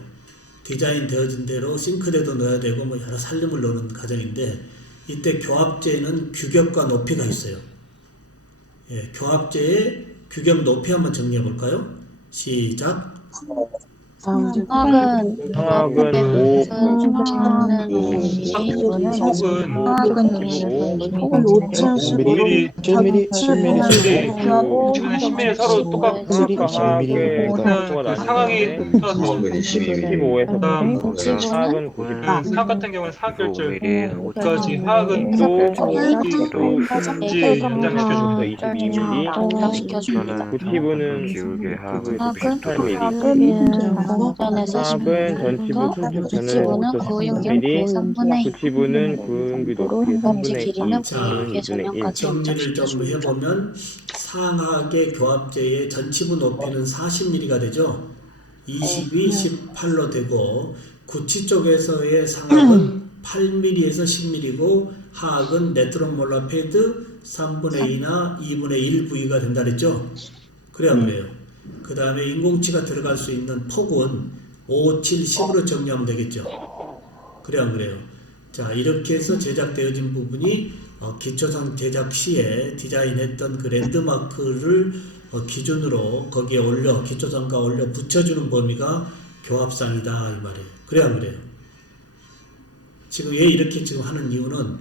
디자인 되어진 대로 싱크대도 넣어야 되고 뭐 여러 살림을 넣는 과정인데 이때 교합제에는 규격과 높이가 있어요. 예, 교합제의 규격 높이 한번 정리해 볼까요? 시작. 화학은 화학은 오 혹은 5층식으로 7mm, 10mm, 지금 10mm 서로 똑같고 화학의 그냥 그 상황이 따라서 15에서 그다음 화학은 그 90. 사학 같은 경우는 사학결절 5mm, 5까지 화학은 또 국지 연장시켜줍니다. 22mm, 연장시켜줍니다. 90은 기울게 하고 화학은 18mm, 공전에서 화학은 전치부 충축 전을 지구는 9용기 3분의 2 95는 구음비 높이 검지 3분의 2, 길이는 자, 9용기 2분의 1. 전형까지 정리를 좀 연장시켜줍니다. 해보면 상하계 교합제의 전치부 높이는 40mm가 되죠. 22, 18로 되고 구치 쪽에서의 상하은 8mm에서 10mm고 하악은 네트론몰라 패드 3분의 2나 2분의 1 부위가 된다 그랬죠. 그래야 그래요. 그 다음에 인공치가 들어갈 수 있는 폭은 5, 7, 10으로 정리하면 되겠죠. 그래야 안 그래요. 자, 이렇게 해서 제작되어진 부분이 기초상 제작 시에 디자인했던 그 랜드마크를 기준으로 거기에 올려 기초상과 올려 붙여주는 범위가 교합상이다 이 말이에요. 그래야 안 그래요. 지금 왜 이렇게 지금 하는 이유는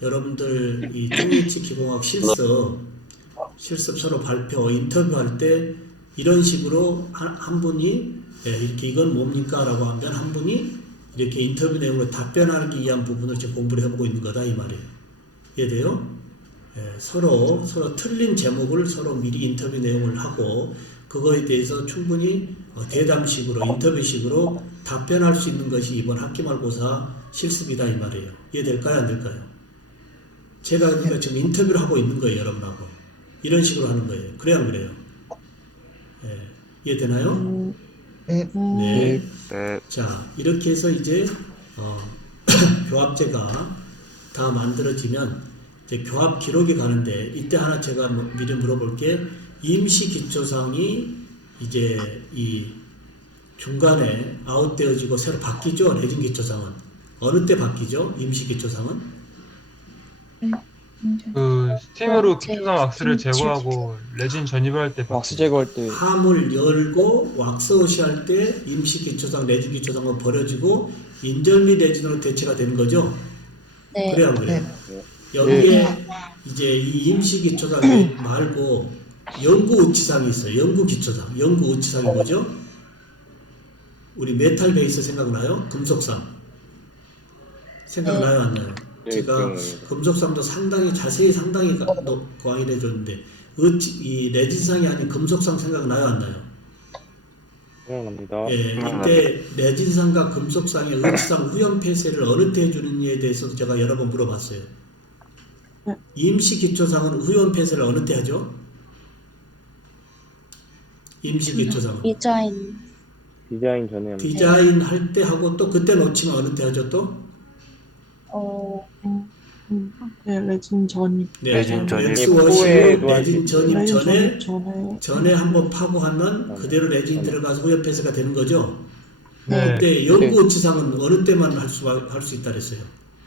여러분들 이 중일치 기공학 실습 서로 발표 인터뷰할 때 이런 식으로 한 분이 이렇게 이건 뭡니까? 라고 하면 한 분이 이렇게 인터뷰 내용으로 답변하기 위한 부분을 지금 공부를 해보고 있는 거다 이 말이에요. 이해돼요? 서로 틀린 제목을 서로 미리 인터뷰 내용을 하고 그거에 대해서 충분히 대담식으로 인터뷰식으로 답변할 수 있는 것이 이번 학기말고사 실습이다 이 말이에요. 이해될까요? 안 될까요? 제가 그러니까 지금 인터뷰를 하고 있는 거예요 여러분하고. 이런 식으로 하는 거예요. 그래야 안 그래요? 이해되나요? 네. 네. 네. 자, 이렇게 해서 이제 교합제가 다 만들어지면 이제 교합 기록이 가는데 이때 하나 제가 미리 물어볼게. 임시 기초상이 이제 이 중간에 아웃되어지고 새로 바뀌죠. 레진 기초상은 어느 때 바뀌죠? 임시 기초상은 그 스팀으로 기초상 왁스를 제거하고 레진 전입을 할 때 왁스 제거할 때 함을 열고 왁스워시 할 때 임시 기초상, 레진 기초상은 버려지고 인절미 레진으로 대체가 되는 거죠. 네. 그래야 안 그래요? 여기에 이제 이 임시 기초상 말고 영구 우치상이 있어요. 영구 기초상, 영구 우치상이 뭐죠? 우리 메탈 베이스 생각나요? 금속상 생각나요? 안 나요? 제가 금속상도 상당히 자세히 상당히 강의를 해줬는데 이 레진상이 아닌 금속상 생각나요? 안 나요? 생각납니다. 예, 이때 레진상과 금속상의 의치상 후연 폐쇄를 어느 때 해주느냐에 대해서도 제가 여러 번 물어봤어요. 임시 기초상은 후연 폐쇄를 어느 때 하죠? 임시 기초상은 디자인 전에 합니다. 디자인 할 때 하고 또 그때 놓치면 어느 때 하죠 또? 네, 레진 전입. 네, 레진 전입 엑스워시로 후에도 레진 전입 전에 전에 한번 파고하면 그대로 레진이 들어가서 후연 폐쇄가 되는 거죠. 네. 그때 영구 우치상은 어느 때만 할 수 있다 그랬어요.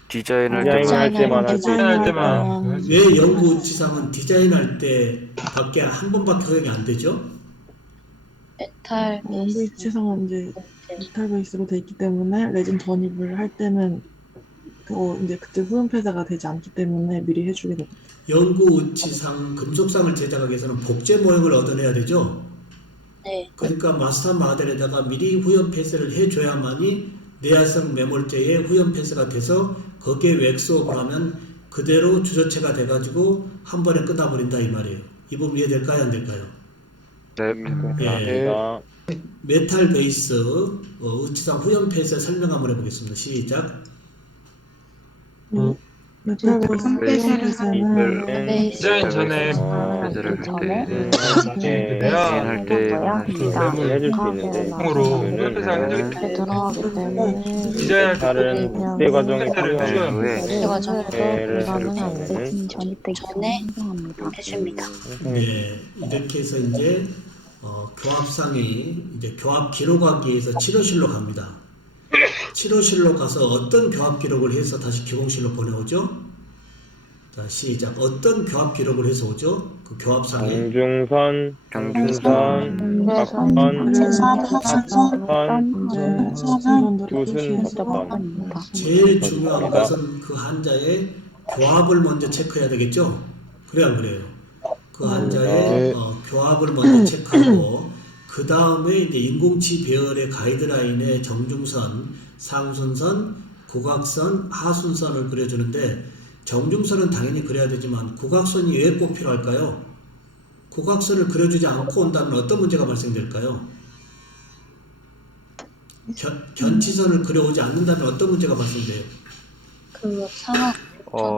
디자인할 디자인할 때만 때만 할 수 디자인할 때만 왜 영구 우치상은 디자인할 때 밖에 한 번밖에 허용이 안 되죠? 메탈 원부 위치상은 이제 메탈 베이스로 돼 있기 때문에 레진 전입을 할 때는 이제 그때 후연 폐쇄가 되지 않기 때문에 미리 해주게 됩니다. 영구 우치상, 금속상을 제작하기 위해서는 복제 모형을 얻어내야 되죠? 네. 그러니까 마스터 마델에다가 미리 후연 폐쇄를 해줘야만이 내화성 매몰제의 후연 폐쇄가 돼서 거기에 웩스업을 하면 그대로 주저체가 돼가지고 한 번에 끝나버린다 이 말이에요. 이 부분 이해될까요? 안 될까요? 네. 있습니다. 메탈 베이스 우치상 후연 폐쇄 설명 한번 해보겠습니다. 시작. 메탈 베이스 후연 폐쇄는 디자인 전에 배제를 할 때는 내야 디자인할 때 해줄 수 있는데 으로 후연 폐쇄가 해주기 때문에 들어가기 때문에 디자인할 때 다른 국대 과정이 폐쇄를 필요한 해줘야 후에 그때 과정에서 를 전에 해줍니다. 네, 이렇게 해서 이제 교합상이 이제 교합 기록하기 위해서 치료실로 갑니다. 치료실로 가서 어떤 교합 기록을 해서 다시 기공실로 보내오죠? 자, 시작. 어떤 교합 기록을 해서 오죠? 그 교합상에 정중선, 경중선, 박선, 조선입니다. 제일 중요한 것은 그 한자의 교합을 먼저 체크해야 되겠죠? 그래야 안 그래요? 그 한자의 교합을 먼저 체크하고 그 다음에 이제 인공치 배열의 가이드라인에 정중선, 상순선, 국악선, 하순선을 그려주는데 정중선은 당연히 그려야 되지만 국악선이 왜 꼭 필요할까요? 국악선을 그려주지 않고 온다면 어떤 문제가 발생될까요? 견치선을 그려오지 않는다면 어떤 문제가 발생돼요? 그 상황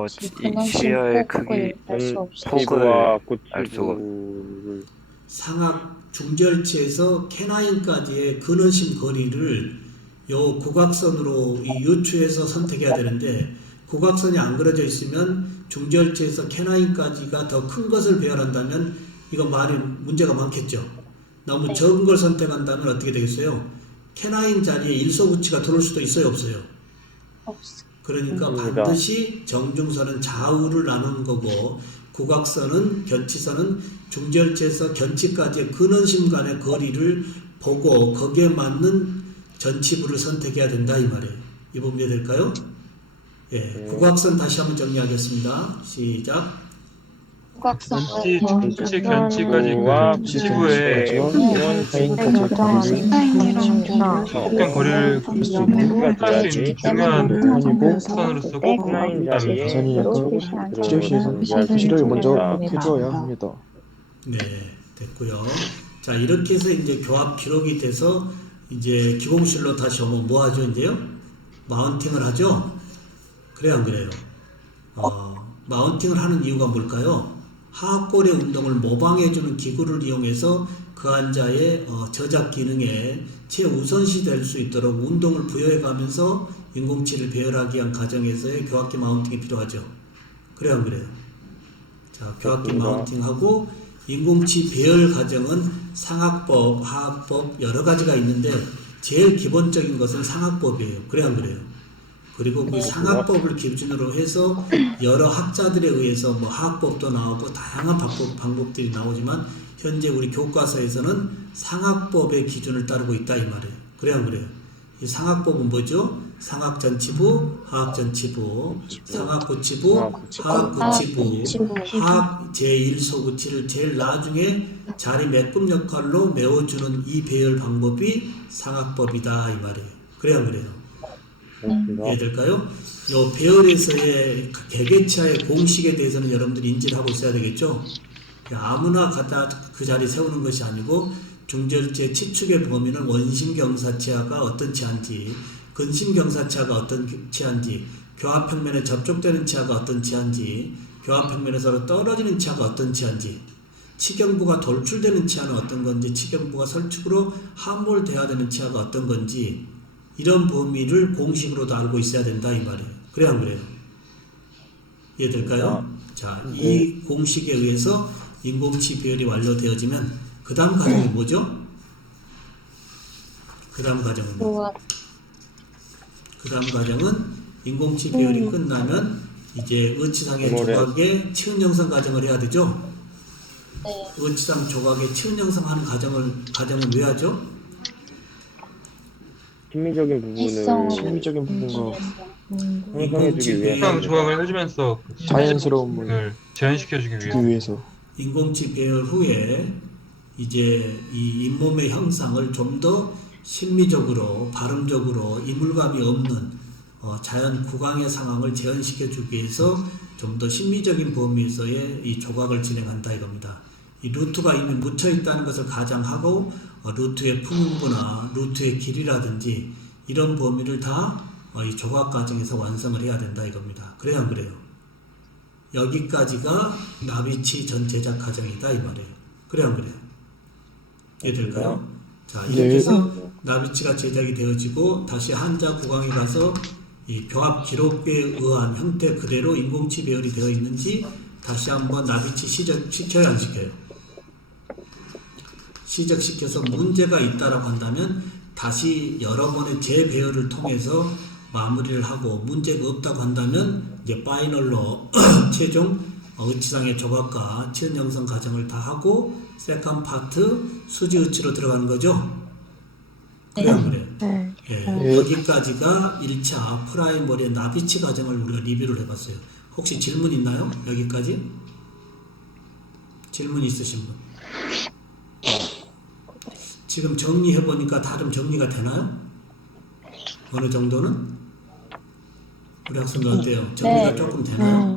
이 시야의 크기, 지구와 알 수가 구치구를 상악 중절치에서 캐나인까지의 근원심 거리를 요 국악선으로 이 유추해서 선택해야 되는데 국악선이 안 그려져 있으면 중절치에서 캐나인까지가 더 큰 것을 배열한다면 이건 말이 문제가 많겠죠. 너무 적은 걸 선택한다면 어떻게 되겠어요? 캐나인 자리에 일소구치가 들어올 수도 있어요, 없어요? 그러니까 없습니다. 반드시 정중선은 좌우를 나눈 거고 국악선은 견치선은 중절치에서 견치까지의 근원심 간의 거리를 보고 거기에 맞는 전치부를 선택해야 된다 이 말이에요. 이 부분 이해될까요? 예, 국악선 다시 한번 정리하겠습니다. 시작. 견치, 중치, 견치까지 구와 그 지구의 속된 거리를 할 수 있는 중요한 선으로서 꼭 캐나인 자리에 부산이 약간 지절시에서 시력을 먼저 해줘야 합니다. 네, 됐고요. 자, 이렇게 해서 이제 교합 기록이 돼서 이제 기공실로 다시 오면 뭐 하죠, 이제요? 마운팅을 하죠? 그래요, 안 그래요? 마운팅을 하는 이유가 뭘까요? 하악골의 운동을 모방해주는 기구를 이용해서 그 한자의 저작 기능에 최우선시 될 수 있도록 운동을 부여해가면서 인공치를 배열하기 위한 과정에서의 교합기 마운팅이 필요하죠. 그래요, 안 그래요? 자, 교합기 마운팅하고 인공치 배열 과정은 상악법, 하악법 여러 가지가 있는데 제일 기본적인 것은 상악법이에요. 그래요, 안 그래요? 그리고 그 상악법을 기준으로 해서 여러 학자들에 의해서 뭐 하악법도 나오고 다양한 방법들이 나오지만 현재 우리 교과서에서는 상악법의 기준을 따르고 있다 이 말이에요. 그래요, 안 그래요? 이 상악법은 뭐죠? 상악전치부, 하악전치부, 상악고치부, 하악고치부, 하악 제1소구치를 제일 나중에 자리 매끔 역할로 메워주는 이 배열 방법이 상악법이다 이 말이에요. 그래요, 안 그래요? 이해될까요? 요 배열에서의 개개차의 공식에 대해서는 여러분들이 인지를 하고 있어야 되겠죠? 아무나 갖다 그 자리 세우는 것이 아니고 중절제 치축의 범위는 원심경사치하가 어떤 치한지, 근심경사치하가 어떤 치한지, 교합평면에 접촉되는 치하가 어떤 치한지, 교합평면에 서로 떨어지는 치하가 어떤 치한지, 치경부가 돌출되는 치하는 어떤 건지, 치경부가 설축으로 함몰돼야 되는 치하가 어떤 건지 이런 범위를 공식으로도 알고 있어야 된다 이 말이에요. 그래요, 안 그래요? 이해될까요? 자, 이 공식에 의해서 인공치 배열이 완료되어지면 그 다음 과정이 뭐죠? 그 다음 과정은 그 다음 과정은 인공치 배열이 끝나면 이제 의치상의 조각의 치은 형성 과정을 해야 되죠? 의치상 조각의 치은 형성하는 과정은 왜 하죠? 심미적인 부분을 심리적인 부분과 형성해주기 위해 상 조각을 해주면서 자연스러움을 재현시켜주기 주기 위해 위해서 인공치 배열 후에 이제 이 잇몸의 형상을 좀 더 심미적으로 발음적으로 이물감이 없는 자연 구강의 상황을 재현시켜주기 위해서 좀 더 심미적인 범위에서의 이 조각을 진행한다 이겁니다. 이 루트가 이미 묻혀 있다는 것을 가정하고 루트의 풍부나 루트의 길이라든지 이런 범위를 다 이 조각 과정에서 완성을 해야 된다 이겁니다. 그래요, 안 그래요? 여기까지가 나비치 전 제작 과정이다 이 말이에요. 그래요, 안 그래요? 이해될까요? 자, 이렇게 해서 나비치가 제작이 되어지고 다시 한자 구강에 가서 이 교합 기록에 의한 형태 그대로 인공치 배열이 되어 있는지 다시 한번 나비치 시켜야 안 시켜요? 시작시켜서 문제가 있다라고 한다면 다시 여러 번의 재배열을 통해서 마무리를 하고 문제가 없다고 한다면 이제 파이널로 최종 의치상의 조각과 치은 형성 과정을 다 하고 세컨 파트 수지 의치로 들어가는 거죠. 그래요, 안 그래요? 네. 예, 여기까지가 1차 프라이머리의 나비치 과정을 우리가 리뷰를 해봤어요. 혹시 질문 있나요? 여기까지? 질문 있으신 분? 지금 정리해보니까 다 좀 정리가 되나요? 어느 정도는? 우리 학생들 어때요? 정리가 조금 되나요?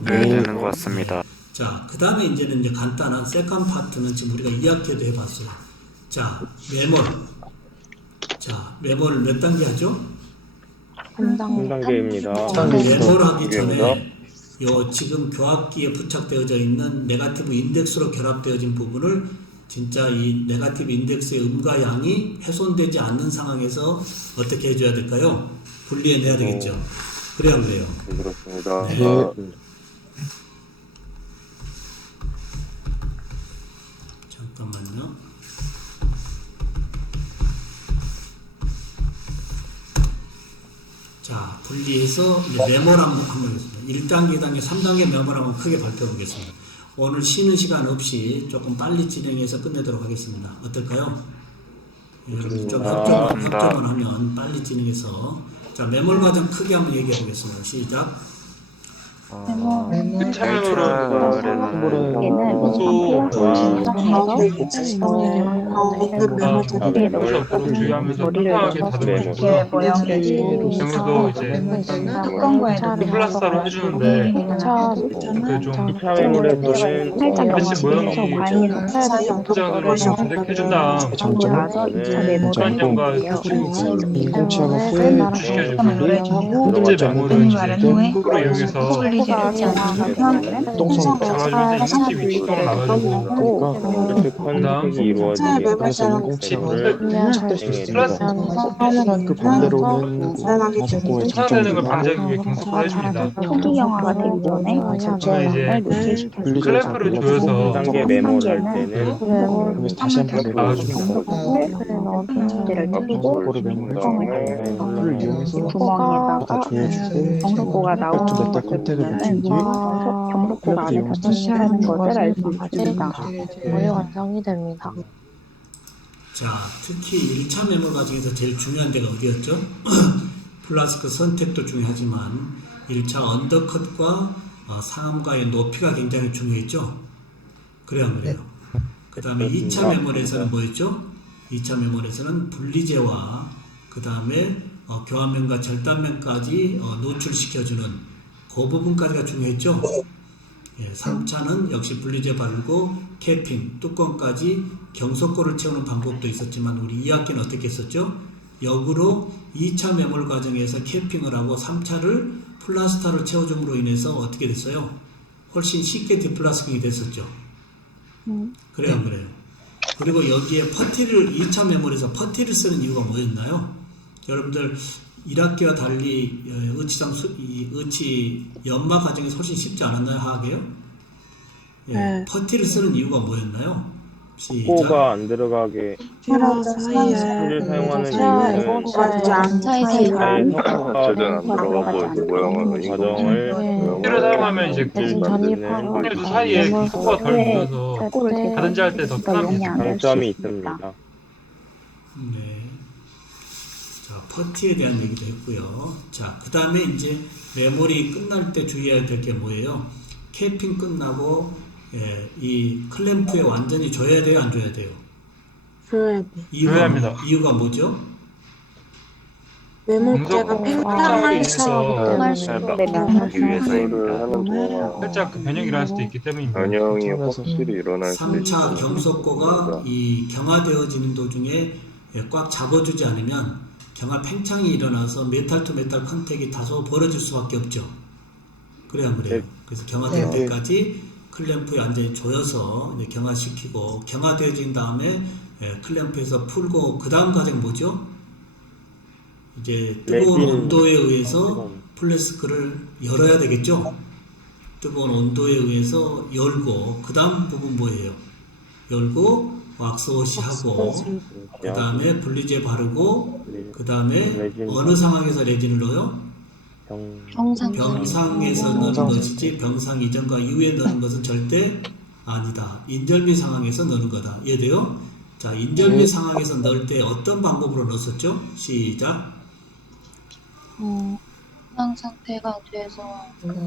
네, 되는 것 같습니다. 자, 그 다음에 이제는 이제 간단한 세컨 파트는 지금 우리가 2학기에도 해봤어요. 자, 메몰. 자, 메몰을 몇 단계 하죠? 3단계입니다. 메몰 하기 전에 요 지금 교학기에 부착되어져 있는 네거티브 인덱스로 결합되어진 부분을 진짜 이 네거티브 인덱스의 음과 양이 훼손되지 않는 상황에서 어떻게 해줘야 될까요? 분리해내야 되겠죠. 그래야 그래요. 그렇습니다. 잠깐만요. 자, 분리해서 이제 메모를 한번 하겠습니다. 1단계, 2단계, 3단계 메모를 한번 크게 발표해 보겠습니다. 오늘 쉬는 시간 없이 조금 빨리 진행해서 끝내도록 하겠습니다. 어떨까요? 여러분 좀 협조만 하면 빨리 진행해서. 자, 메모를 과정 크게 한번 얘기해 보겠습니다. 시작. 앞으로 주의하면서 평평하게 다듬어주고 정도 이제 플라스타로 해주는데 그좀 이차메모에서는 대신 모양이 포장을 좀 해준 다음 수환형과 인공치아가 꽤 주시켜주고 현재 메모를 거꾸로 이용해서 똥성 잡아주면서 이미지 위치도로 나가지고 선택이 이루어지게 그래서 인공치아를 착될 수 있습니다. 그 반대로는 가속도의 차단되는 걸 장점이 방지하기 위해 경속을 해줍니다. 초기 영화가 되기 전에 그러면 이제 노출시켜서 클램프를 조여서 3단계 메모를 할 때는 그래서 다시 한번 내려가지고 문제를 뜯고 고를 메모를 이용해서 구멍에다가 다 조여주고 경록고가 나오는 메탈 것을 컨택을 보면은 붙인 뒤에 경록고가 안에서 통치하는 것을 알 수 있습니다. 거의 완성이 됩니다. 자, 특히 1차 메모 과정에서 제일 중요한 데가 어디였죠? 플라스크 선택도 중요하지만 1차 언더컷과 상암과의 높이가 굉장히 중요했죠? 그래요, 안 그래요? 그 다음에 2차 메모에서는 뭐였죠? 2차 메모에서는 분리제와 그 다음에 교환면과 절단면까지 노출시켜주는 그 부분까지가 중요했죠? 예, 3차는 역시 분리제 바르고 캐핑, 뚜껑까지 경속고를 채우는 방법도 있었지만 우리 2학기는 어떻게 했었죠? 역으로 2차 메몰 과정에서 캐핑을 하고 3차를 플라스타를 채워줌으로 인해서 어떻게 됐어요? 훨씬 쉽게 디플라스킹이 됐었죠. 그래요, 안 그래요? 그리고 여기에 퍼티를 2차 메몰에서 퍼티를 쓰는 이유가 뭐였나요? 여러분들 1학기와 달리 의치 연마 과정이 훨씬 쉽지 않았나요? 하학에요? 예, 네. 퍼티를 쓰는 이유가 뭐였나요? 시작. 코가 안 들어가게 티라 사이에 티를 사용하는 이유는 최대한 안 들어가고 모양을 과정을 티를 사용하면 이제 만드는 그 사이에 코가 덜 묻어서 다른지 할 때 더 편합니다. 장점이 있습니다. 네. 자, 퍼티에 대한 얘기도 했고요. 자, 그 다음에 이제 메모리 끝날 때 주의해야 될 게 뭐예요? 캐핑 끝나고 이 클램프에 완전히 줘야 돼요? 안 줘야 돼요? 줘야 돼. 줘야 합니다. 이유가 뭐죠? 메모제가 팽창해서 하기 위해서입니다. 하는 동안 살짝 그 변형이 일어날 수도 있기 때문입니다. 변형이 확실히 일어날 수 3차 있습니다. 경속고가 이 경화되어지는 도중에 꽉 잡아주지 않으면 경화 팽창이 일어나서 메탈 투 메탈 컨택이 다소 벌어질 수밖에 없죠. 그래요, 안 그래요? 그래서 경화될 때까지 클램프에 완전히 조여서 이제 경화시키고 경화되어진 다음에 클램프에서 풀고 그 다음 과정 뭐죠? 이제 뜨거운 레진. 온도에 의해서 플래스크를 열어야 되겠죠? 뜨거운 온도에 의해서 열고 그 다음 부분 뭐예요? 열고 왁스워시 하고 그 다음에 분리제 바르고 그 다음에 어느 상황에서 레진을 넣어요? 병상에서 넣는 것이지 병상 이전과 이후에 넣는 것은 절대 아니다. 인절미 상황에서 넣는 거다. 이해돼요? 자, 인절미 상황에서 넣을 때 어떤 방법으로 넣었었죠? 시작. 건강 상태가 돼서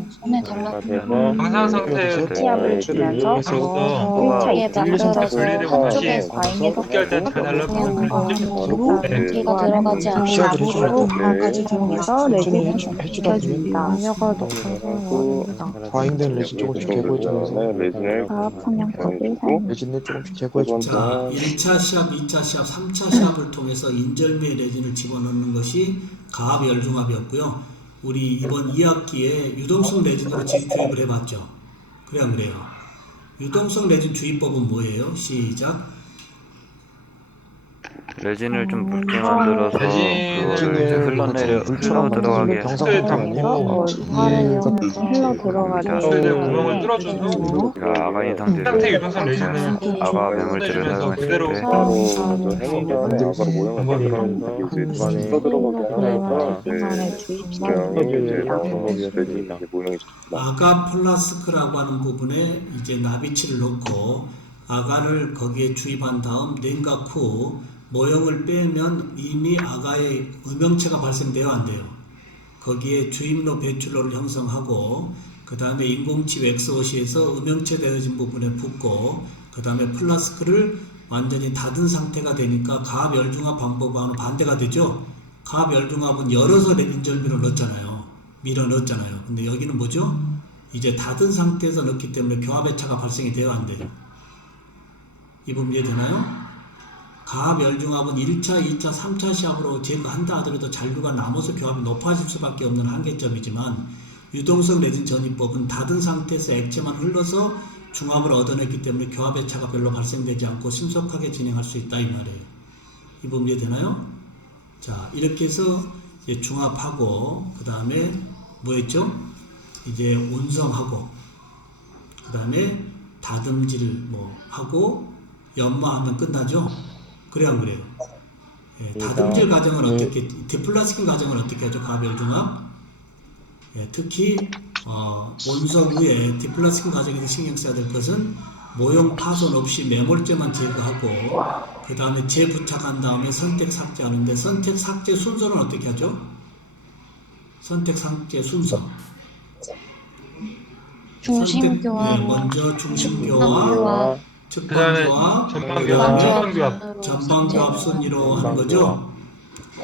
손에 달라붙는 네, 방사선 상태 치압을 줄여서 그래서 차에 만들어서 분리를 한쪽에 없이 과잉해서 볶기할 때 잘 달라붙는 그런 기가 들어가지 않는 시야들이 나무로 좀 같이 들어가서 레진을 해주다 입혀줍니다. 압력을 높여서 원입니다. 과잉된 레진 조금씩 제거해주면서 레진을 화학성형법을 사용. 레진을 조금씩 제거해주면서 자, 1차 시합, 2차 시합, 3차 시합을 통해서 인절미의 레진을 집어넣는 것이 가압 열중압이었고요. 우리 이번 2학기에 유동성 레진으로 지교육을 해봤죠. 그래 안 그래요? 유동성 레진 주의법은 뭐예요? 시작. 레진을 좀 묽게 만들어서 레진을 그거를 이제 흘러 물처럼 들어가게 병상에 담고 흘러 들어가게 수에다 구멍을 뚫어줘서 그 아가인 상태를 상태 유동성 레진은 아가 매물질을 해주면서 그대로 사용했을 때 바로 해놓은 다음에 아가로 모양을 만들어서 이게 써 들어가게 하니까 모양이 이제 나오는 레진 모양이 좋습니다. 아가 플라스크라고 하는 부분에 이제 나비치를 넣고 아가를 거기에 주입한 다음 냉각 후 모형을 빼면 이미 아가의 음영체가 발생돼요, 안 돼요? 거기에 주입로 배출로를 형성하고 그 다음에 인공치 웩스워시에서 음영체 되어진 부분에 붓고 그 다음에 플라스크를 완전히 닫은 상태가 되니까 가압 열중압 방법과는 반대가 되죠. 가압 열중압은 열어서 인절미를 넣었잖아요. 밀어 넣었잖아요. 근데 여기는 뭐죠? 이제 닫은 상태에서 넣기 때문에 교합의 차가 발생이 돼요, 안 돼요? 이 부분 이해되나요? 가압 열중압은 1차, 2차, 3차 시합으로 제거한다 하더라도 잔류가 남아서 교합이 높아질 수밖에 없는 한계점이지만 유동성 레진 전이법은 닫은 상태에서 액체만 흘러서 중압을 얻어냈기 때문에 교합의 차가 별로 발생되지 않고 신속하게 진행할 수 있다 이 말이에요. 이 부분 이해되나요? 자, 이렇게 해서 이제 중압하고 그 다음에 뭐였죠? 이제 온성하고 그 다음에 다듬질 뭐 하고 연마하면 끝나죠? 그래요, 안 그래요? 예, 다듬질 과정은 어떻게, 디플라스킹 과정은 어떻게 하죠? 가압 열중압? 예, 특히 온성 후에 디플라스킹 과정에서 신경 써야 될 것은 모형 파손 없이 매몰제만 제거하고 그 다음에 재부착한 다음에 선택 삭제하는데 선택 삭제 순서는 어떻게 하죠? 선택 삭제 순서. 중심교합, 먼저 중심교합, 측방교합, 전방교합, 전방교합 순위로 하는 거죠.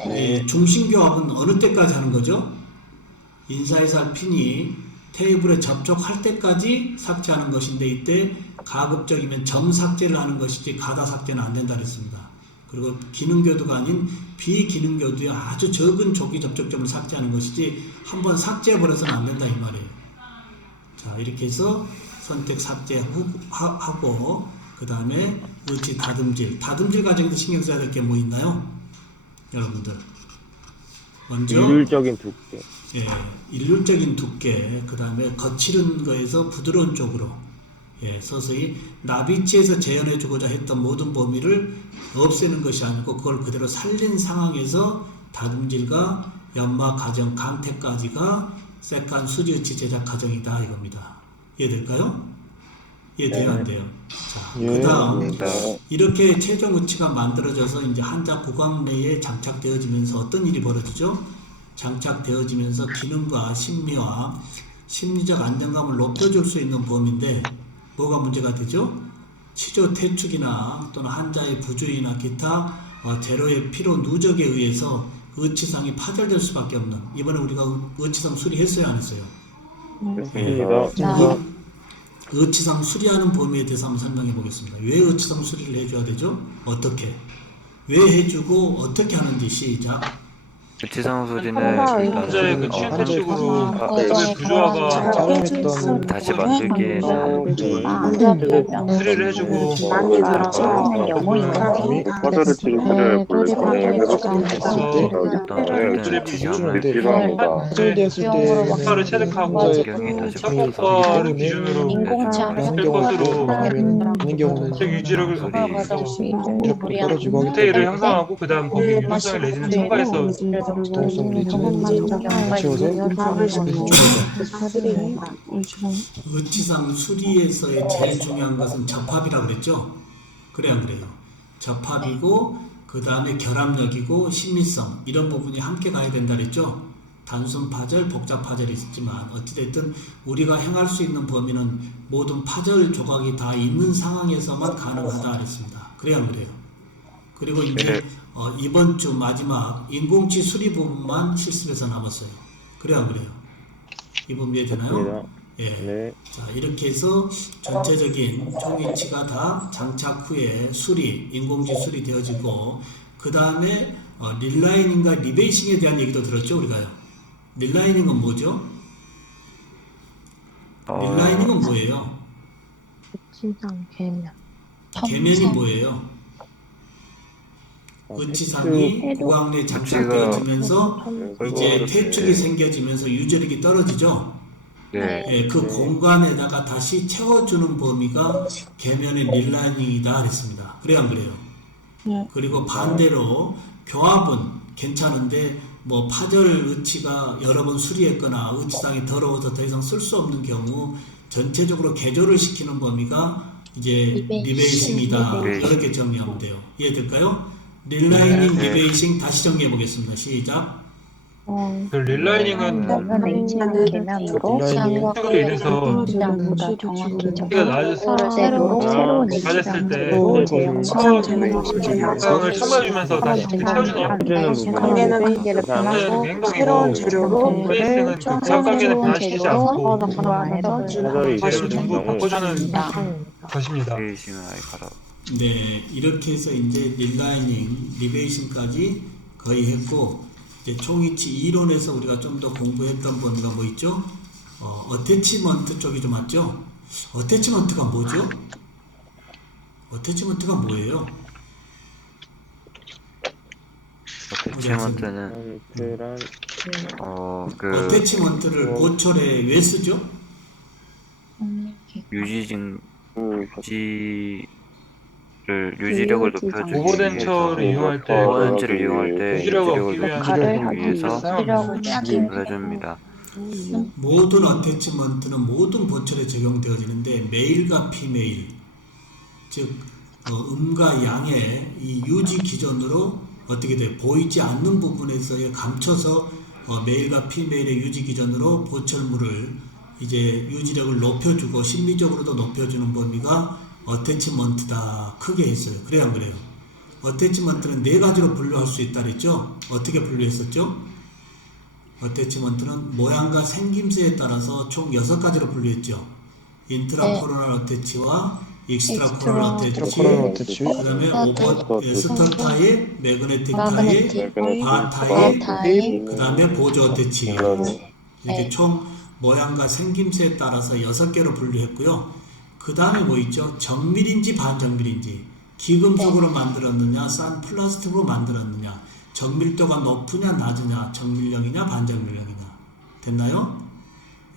예, 중심교합은 어느 때까지 하는 거죠? 인사이살 핀이 테이블에 접촉할 때까지 삭제하는 것인데 이때 가급적이면 점 삭제를 하는 것이지 가다 삭제는 안 된다 그랬습니다. 그리고 기능교도가 아닌 비기능교도의 아주 적은 조기 접촉점을 삭제하는 것이지 한번 삭제해버려서는 안 된다 이 말이에요. 자, 이렇게 해서 선택 삭제 하고 그 다음에 의치 다듬질 과정에서 신경 써야 될 게 뭐 있나요? 여러분들 먼저 일률적인 두께. 예, 일률적인 두께 그 다음에 거칠은 거에서 부드러운 쪽으로 예, 서서히 나비치에서 재현해 주고자 했던 모든 범위를 없애는 것이 아니고 그걸 그대로 살린 상황에서 다듬질과 연마 과정 강태까지가 세칸 수지의치 제작 과정이다 이겁니다. 이해될까요? 이해돼요? 안 돼요? 자, 그 다음 이렇게 최종 의치가 만들어져서 이제 한자 구강 내에 장착되어지면서 어떤 일이 벌어지죠? 장착되어지면서 기능과 심미와 심리적 안정감을 높여줄 수 있는 범위인데 뭐가 문제가 되죠? 치조 퇴축이나 또는 한자의 부주의나 기타 재료의 피로 누적에 의해서 의치상이 파절될 수밖에 없는 이번에 우리가 의치상 수리했어요 안 했어요? 의치상 수리하는 범위에 대해서 한번 설명해 보겠습니다. 왜 의치상 수리를 해줘야 되죠? 어떻게? 왜 해주고 어떻게 하는지 시작. 지상 소리는 현재 그 일단 취약식으로 과정에 구조화가 촬영했던 다시 만들기에는 수리를 해주고 많이 들어가는 경우 다음에 화자를 치료를 원래 일단 주는데 필요합니다. 화절되었을 때 역사를 체득하고 환자의 다시 협곡과를 기준으로 많은 할 경우는 것으로 아니면 경우는 책 유지력을 소리 이렇게 떨어지고 하기 디테일을 때문에 형성하고 그 다음 거기 유동성의 레진을 첨가해서 동성 레진을 채워서 의치상 수리에서의 제일 중요한 것은 접합이라고 그랬죠? 그래 안 그래요? 접합이고 그 다음에 결합력이고 심리성 이런 부분이 함께 가야 된다 그랬죠? 단순 파절, 복잡 파절이 있지만 어찌됐든 우리가 행할 수 있는 범위는 모든 파절 조각이 다 있는 상황에서만 가능하다 그랬습니다. 그래 안 그래요? 그리고 이제 이번 주 마지막 인공치 수리 부분만 실습에서 남았어요. 그래 안 그래요? 이 부분 이해되나요? 예. 네. 자, 이렇게 해서 전체적인 총위치가 다 장착 후에 수리, 인공지 수리 되어지고 그 다음에 릴라이닝과 리베이싱에 대한 얘기도 들었죠, 우리가요. 릴라이닝은 뭐죠? 릴라이닝은 뭐예요? 계면이 뭐예요? 의치상이 구강 장착되어지면서 이제 퇴축이 생겨지면서 유지력이 떨어지죠. 네. 예, 그 공간에다가 다시 채워주는 범위가 계면의 릴라이닝이다 그랬습니다. 그래요, 안 그래요? 네. 그리고 반대로 교합은 괜찮은데 뭐 파절 의치가 여러 번 수리했거나 의치상이 더러워서 더 이상 쓸 수 없는 경우 전체적으로 개조를 시키는 범위가 이제 리베이싱이다. 이렇게 정리하면 돼요. 이해될까요? 릴라이닝, 리베이싱 다시 정리해 보겠습니다. 시작. 그 릴라이닝은 레이지는 계면으로 로 인해서 보다 정확히 키가 낮아서 적대로 새로운 낮았을 때 내시경 상을 참아주면서 다시 채워주는 부분은 행동이고 베이스는 그 구강관계를 변화시키지 않고 화절이 그대로 있을 전부 경우 바꿔주는 것입니다. 베이싱은 아예 갈아. 네, 이렇게 해서 이제 릴라이닝, 리베이싱까지 거의 했고 이제 총위치 이론에서 우리가 좀 더 공부했던 범위가 뭐 있죠? 어태치먼트 쪽이 좀 맞죠? 어태치먼트가 뭐죠? 어태치먼트가 뭐예요? 어태치먼트는 그 어태치먼트를 보철에 왜 쓰죠? 유지력을 높여주기 오버덴처를 이용할 때 오버덴처를 이용할 때 유지력을 유지력을 얻기 높이기 위해서 사용합니다. 해줍니다. 모든 어태치먼트는 모든 보철에 적용되어지는데 메일과 피메일 즉 음과 양의 이 유지 기준으로 어떻게 돼 보이지 않는 부분에서의 감춰서 메일과 피메일의 유지 기준으로 보철물을 이제 유지력을 높여주고 심리적으로도 높여주는 범위가 어태치먼트다 크게 했어요. 그래요, 안 그래요? 어태치먼트는 네 가지로 분류할 수 있다 그랬죠? 어떻게 분류했었죠? 어태치먼트는 모양과 생김새에 따라서 총 6가지로 분류했죠. 인트라코로날 어태치와 익스트라코로날 어태치, 그 다음에 스터타입, 매그네틱 타입, 바 타입, 그 다음에 보조 어태치 이렇게 총 모양과 생김새에 따라서 6개로 분류했고요. 그 다음에 뭐 있죠? 정밀인지 반정밀인지 기금속으로 만들었느냐 싼 플라스틱으로 만들었느냐 정밀도가 높으냐 낮으냐 정밀형이냐 반정밀형이냐 됐나요?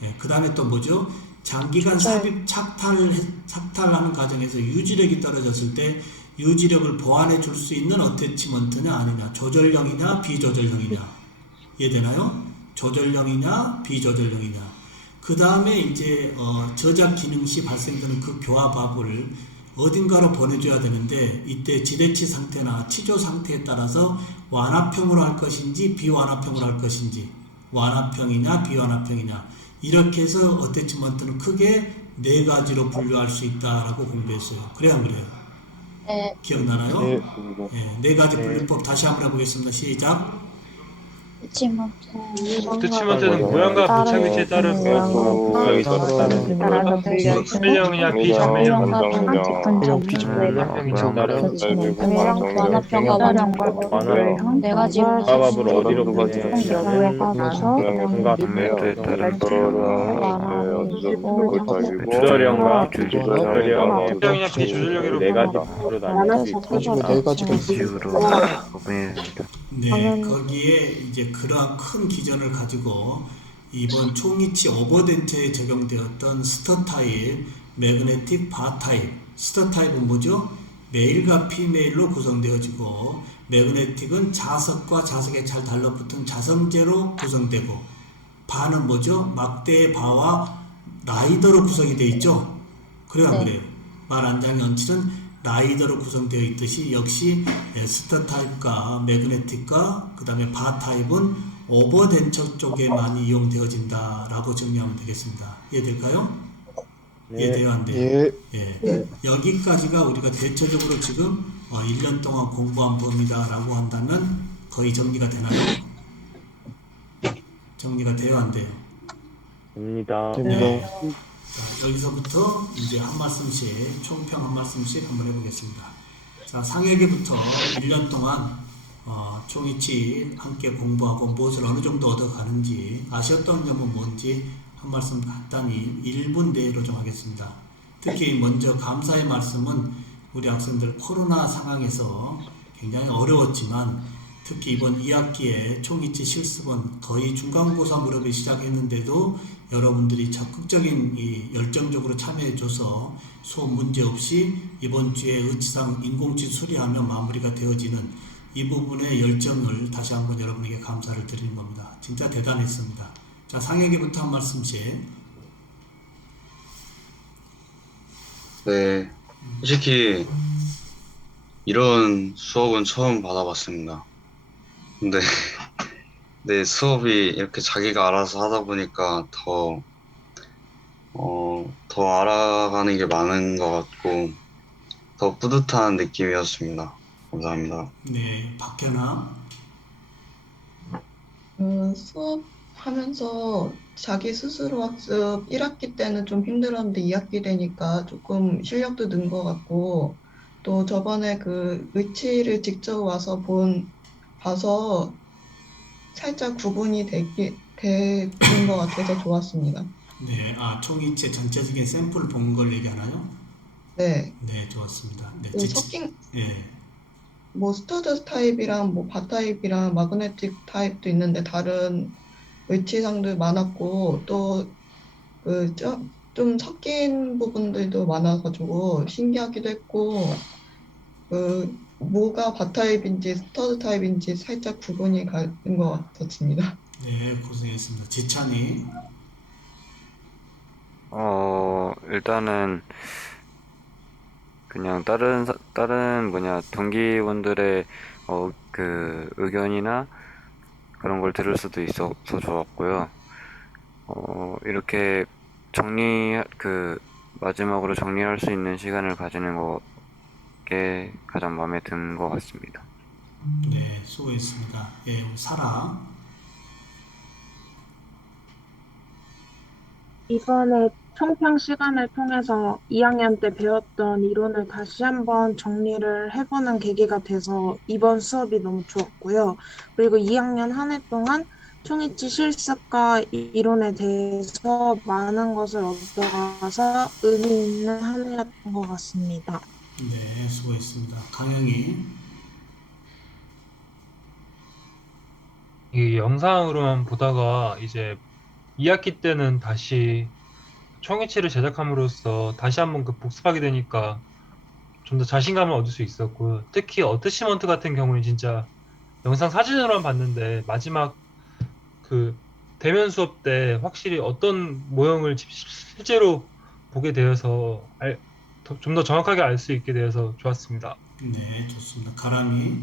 예, 그 다음에 또 뭐죠? 장기간 삽입 착탈하는 과정에서 유지력이 떨어졌을 때 유지력을 보완해 줄 수 있는 어태치먼트냐 아니냐 조절형이냐 비조절형이냐 이해되나요? 조절형이냐 비조절형이냐 그 다음에 이제 저작 기능 시 발생되는 그 교합압을 어딘가로 보내줘야 되는데 이때 지대치 상태나 치조 상태에 따라서 완합형으로 할 것인지 비완합형으로 할 것인지 완합형이냐 비완합형이냐 이렇게 해서 어태치먼트는 크게 4가지로 분류할 수 있다라고 공부했어요. 그래요 안 그래요? 네. 기억나나요? 네. 4가지 분류법 다시 한번 해보겠습니다. 시작. 스치먼트는 모양과 부착 위치에 따른 따라서 틀려 설명이냐 비설명 설명 비준이나 내가 지금 밥을 어디로 조절형과 설명이냐 비조절력으로 네 가지로 나눌 수 있고 가지고 네 가지가 있습니다. 식으로 고민했습니다. 네, 거기에 이제 그러한 큰 기전을 가지고 이번 총이치 오버덴처에 적용되었던 스터 타입, 매그네틱 바 타입. 스터 타입은 뭐죠? 메일과 피메일로 구성되어지고, 매그네틱은 자석과 자석에 잘 달라붙은 자성제로 구성되고, 바는 뭐죠? 막대의 바와 라이더로 구성이 되어 있죠? 그래요, 안 그래요? 말 안장의 연칠은 라이더로 구성되어 있듯이 역시 스터 타입과 매그네틱과 그 다음에 바 타입은 오버덴처 쪽에 많이 이용되어진다 라고 정리하면 되겠습니다. 이해될까요? 이해돼요? 안 돼요? 예. 여기까지가 우리가 대체적으로 지금 1년 동안 공부한 범위다 라고 한다면 거의 정리가 되나요? 정리가 돼요? 안 돼요? 됩니다. 자, 여기서부터 이제 한 말씀씩, 총평 한 말씀씩 한번 해보겠습니다. 자, 상회기부터 1년 동안 총이치 함께 공부하고 무엇을 어느 정도 얻어가는지, 아쉬웠던 점은 뭔지 한 말씀 간단히 1분 내로 좀 하겠습니다. 특히 먼저 감사의 말씀은 우리 학생들 코로나 상황에서 굉장히 어려웠지만 특히 이번 2학기에 총이치 실습은 거의 중간고사 무렵에 시작했는데도 여러분들이 적극적인 열정적으로 참여해줘서 수업 문제 없이 이번 주에 의치상 인공치 수리하며 마무리가 되어지는 이 부분의 열정을 다시 한번 여러분에게 감사를 드리는 겁니다. 진짜 대단했습니다. 자, 상혁이부터 한 말씀씩. 네, 솔직히 이런 수업은 처음 받아봤습니다. 근데 네, 수업이 이렇게 자기가 알아서 하다 보니까 더 알아가는 게 많은 것 같고 더 뿌듯한 느낌이었습니다. 감사합니다. 네, 박현아. 수업하면서 자기 스스로 학습 1학기 때는 좀 힘들었는데 2학기 되니까 조금 실력도 는 것 같고 또 저번에 그 의치를 직접 와서 봐서 살짝 구분이 되는 것 같아서 좋았습니다. 네, 총이체 전체적인 샘플 본 걸 얘기하나요? 네. 네, 좋았습니다. 네, 그 섞인 예. 뭐 스터드 타입이랑 뭐 바 타입이랑 마그네틱 타입도 있는데 다른 의치상도 많았고 또 그 좀 섞인 부분들도 많아가지고 신기하기도 했고 그 뭐가 바 타입인지 스터드 타입인지 살짝 구분이 가는 것 같았습니다. 네, 고생했습니다. 지찬이. 일단은 그냥 다른 동기분들의 그 의견이나 그런 걸 들을 수도 있어서 좋았고요. 이렇게 마지막으로 정리할 수 있는 시간을 가지는 게 가장 마음에 든 것 같습니다. 네, 수고했습니다. 예, 사라. 이번에 총평 시간을 통해서 2학년 때 배웠던 이론을 다시 한번 정리를 해보는 계기가 돼서 이번 수업이 너무 좋았고요. 그리고 2학년 한 해 동안 총이치 실습과 이론에 대해서 많은 것을 얻어가서 의미 있는 한 해였던 것 같습니다. 네, 수고했습니다. 강영희. 이 영상으로만 보다가 이제 2학기 때는 다시 총이치를 제작함으로써 다시 한번 복습하게 되니까 좀 더 자신감을 얻을 수 있었고, 특히 어트시먼트 같은 경우는 진짜 영상 사진으로만 봤는데 마지막 그 대면 수업 때 확실히 어떤 모형을 실제로 보게 되어서 좀 더 정확하게 알 수 있게 되어서 좋았습니다. 네, 좋습니다. 가람이.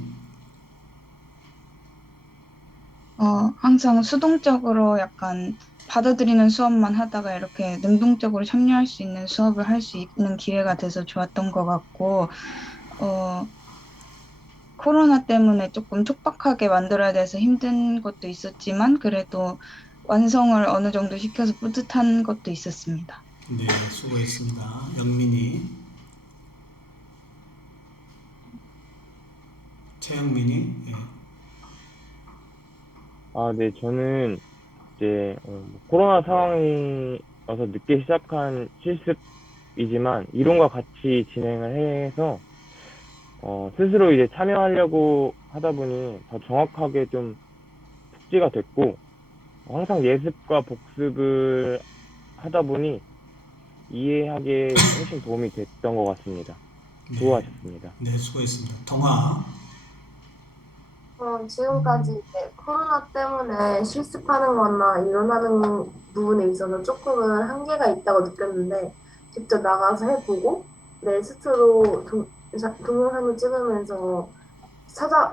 항상 수동적으로 약간 받아들이는 수업만 하다가 이렇게 능동적으로 참여할 수 있는 수업을 할 수 있는 기회가 돼서 좋았던 것 같고, 코로나 때문에 조금 촉박하게 만들어야 돼서 힘든 것도 있었지만 그래도 완성을 어느 정도 시켜서 뿌듯한 것도 있었습니다. 네, 수고했습니다. 영민이, 최영민이. 예. 네, 저는 이제 코로나 상황이 와서 늦게 시작한 실습이지만 이론과 같이 진행을 해서 스스로 이제 참여하려고 하다 보니 더 정확하게 좀 숙지가 됐고 항상 예습과 복습을 하다 보니 이해하기에 훨씬 도움이 됐던 것 같습니다. 네, 수고하셨습니다. 네, 수고했습니다. 동아, 지금까지 이제 코로나 때문에 실습하는 거나 일어나는 부분에 있어서 조금은 한계가 있다고 느꼈는데 직접 나가서 해보고 내 스스로 동영상을 찍으면서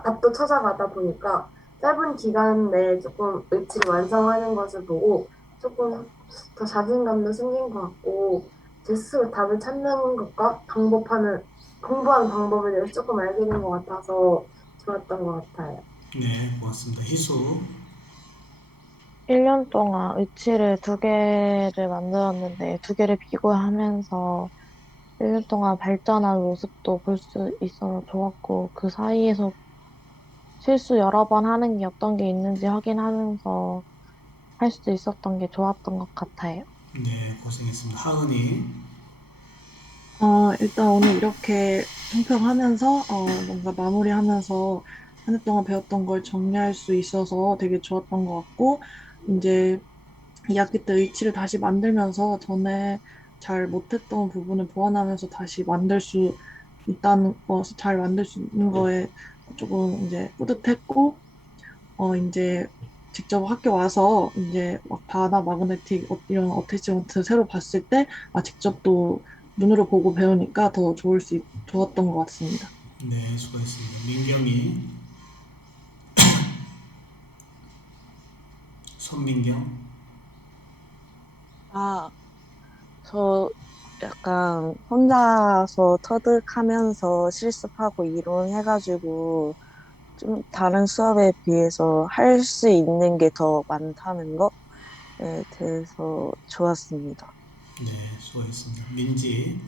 답도 찾아가다 보니까 짧은 기간 내에 조금 의지를 완성하는 것을 보고 조금 더 자신감도 생긴 것 같고 제 스스로 답을 찾는 것과 공부하는 방법에 대해서 조금 알게 된 것 같아서 좋았던 것 같아요. 네, 고맙습니다. 희수, 1년 동안 의치를 2개를 만들었는데 2개를 비교하면서 1년 동안 발전한 모습도 볼 수 있어서 좋았고 그 사이에서 실수 여러 번 하는 게 어떤 게 있는지 확인하면서 할 수 있었던 게 좋았던 것 같아요. 네, 고생했습니다. 하은이, 일단 오늘 이렇게 총평하면서 뭔가 마무리하면서 한 해 동안 배웠던 걸 정리할 수 있어서 되게 좋았던 것 같고 이제 2학기 때 의치를 다시 만들면서 전에 잘 못했던 부분을 보완하면서 다시 만들 수 있다는 거, 잘 만들 수 있는 거에 조금 이제 뿌듯했고 이제 직접 학교 와서 이제 막 바나 마그네틱 이런 어태치먼트 새로 봤을 때 직접 또 눈으로 보고 배우니까 더 좋았던 것 같습니다. 네, 수고했습니다. 민경이, 손민경, 저 약간 혼자서 터득하면서 실습하고 이론해가지고 좀 다른 수업에 비해서 할 수 있는 게 더 많다는 거에 대해서 좋았습니다. 네, 수고했습니다. 민지,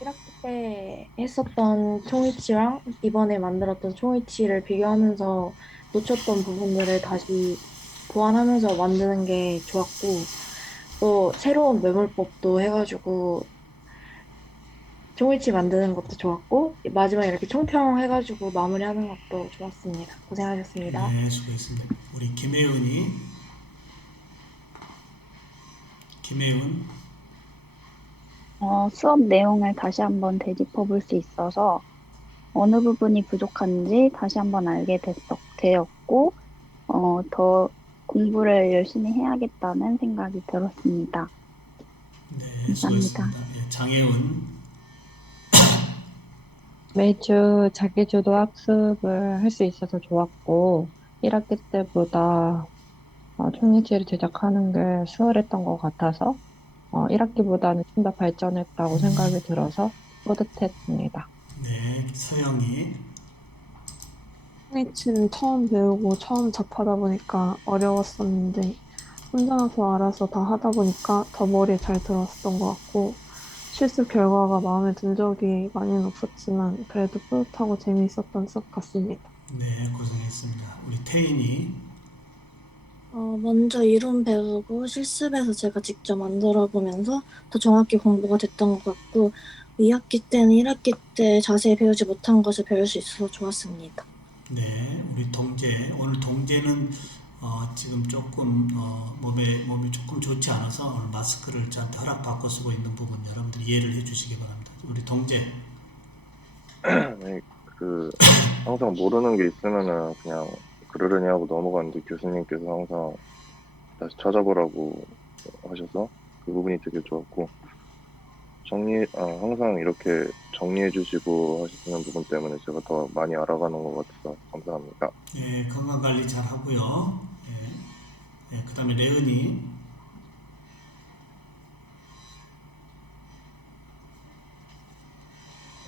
1학기 때 했었던 총이치랑 이번에 만들었던 총이치를 비교하면서 놓쳤던 부분들을 다시 보완하면서 만드는 게 좋았고 또 새로운 매몰법도 해가지고 총이치 만드는 것도 좋았고 마지막에 이렇게 총평 해가지고 마무리하는 것도 좋았습니다. 고생하셨습니다. 네, 수고했습니다. 우리 김혜은이, 김혜은, 수업 내용을 다시 한번 되짚어 볼 수 있어서 어느 부분이 부족한지 다시 한번 알게 되었고, 더 공부를 열심히 해야겠다는 생각이 들었습니다. 네, 감사합니다. 수고했습니다. 네, 장혜은, 매주 자기주도 학습을 할 수 있어서 좋았고, 1학기 때보다 총리지를 제작하는 게 수월했던 것 같아서 1학기보다는 좀 더 발전했다고 생각이 들어서 뿌듯했습니다. 네, 서영이, 스위치는 처음 배우고 처음 접하다 보니까 어려웠었는데 혼자서 알아서 다 하다 보니까 더 머리에 잘 들었었던 것 같고 실습 결과가 마음에 든 적이 많이는 없었지만 그래도 뿌듯하고 재미있었던 수업 같습니다. 네, 고생했습니다. 우리 태인이, 먼저 이론 배우고 실습에서 제가 직접 만들어 보면서 더 정확히 공부가 됐던 것 같고 2학기 때는 1학기 때 자세히 배우지 못한 것을 배울 수 있어서 좋았습니다. 네, 우리 동재, 오늘 동재는 지금 조금 몸이 조금 좋지 않아서 오늘 마스크를 저한테 허락받고 쓰고 있는 부분 여러분들 이해를 해주시기 바랍니다. 우리 동재, 네, 항상 모르는 게 있으면은 그냥 그러려니 하고 넘어갔는데 교수님께서 항상 다시 찾아보라고 하셔서 그 부분이 되게 좋았고 항상 이렇게 정리해 주시고 하시는 부분 때문에 제가 더 많이 알아가는 것 같아서 감사합니다. 예, 건강관리 잘 하고요. 예, 그 다음에 레은이,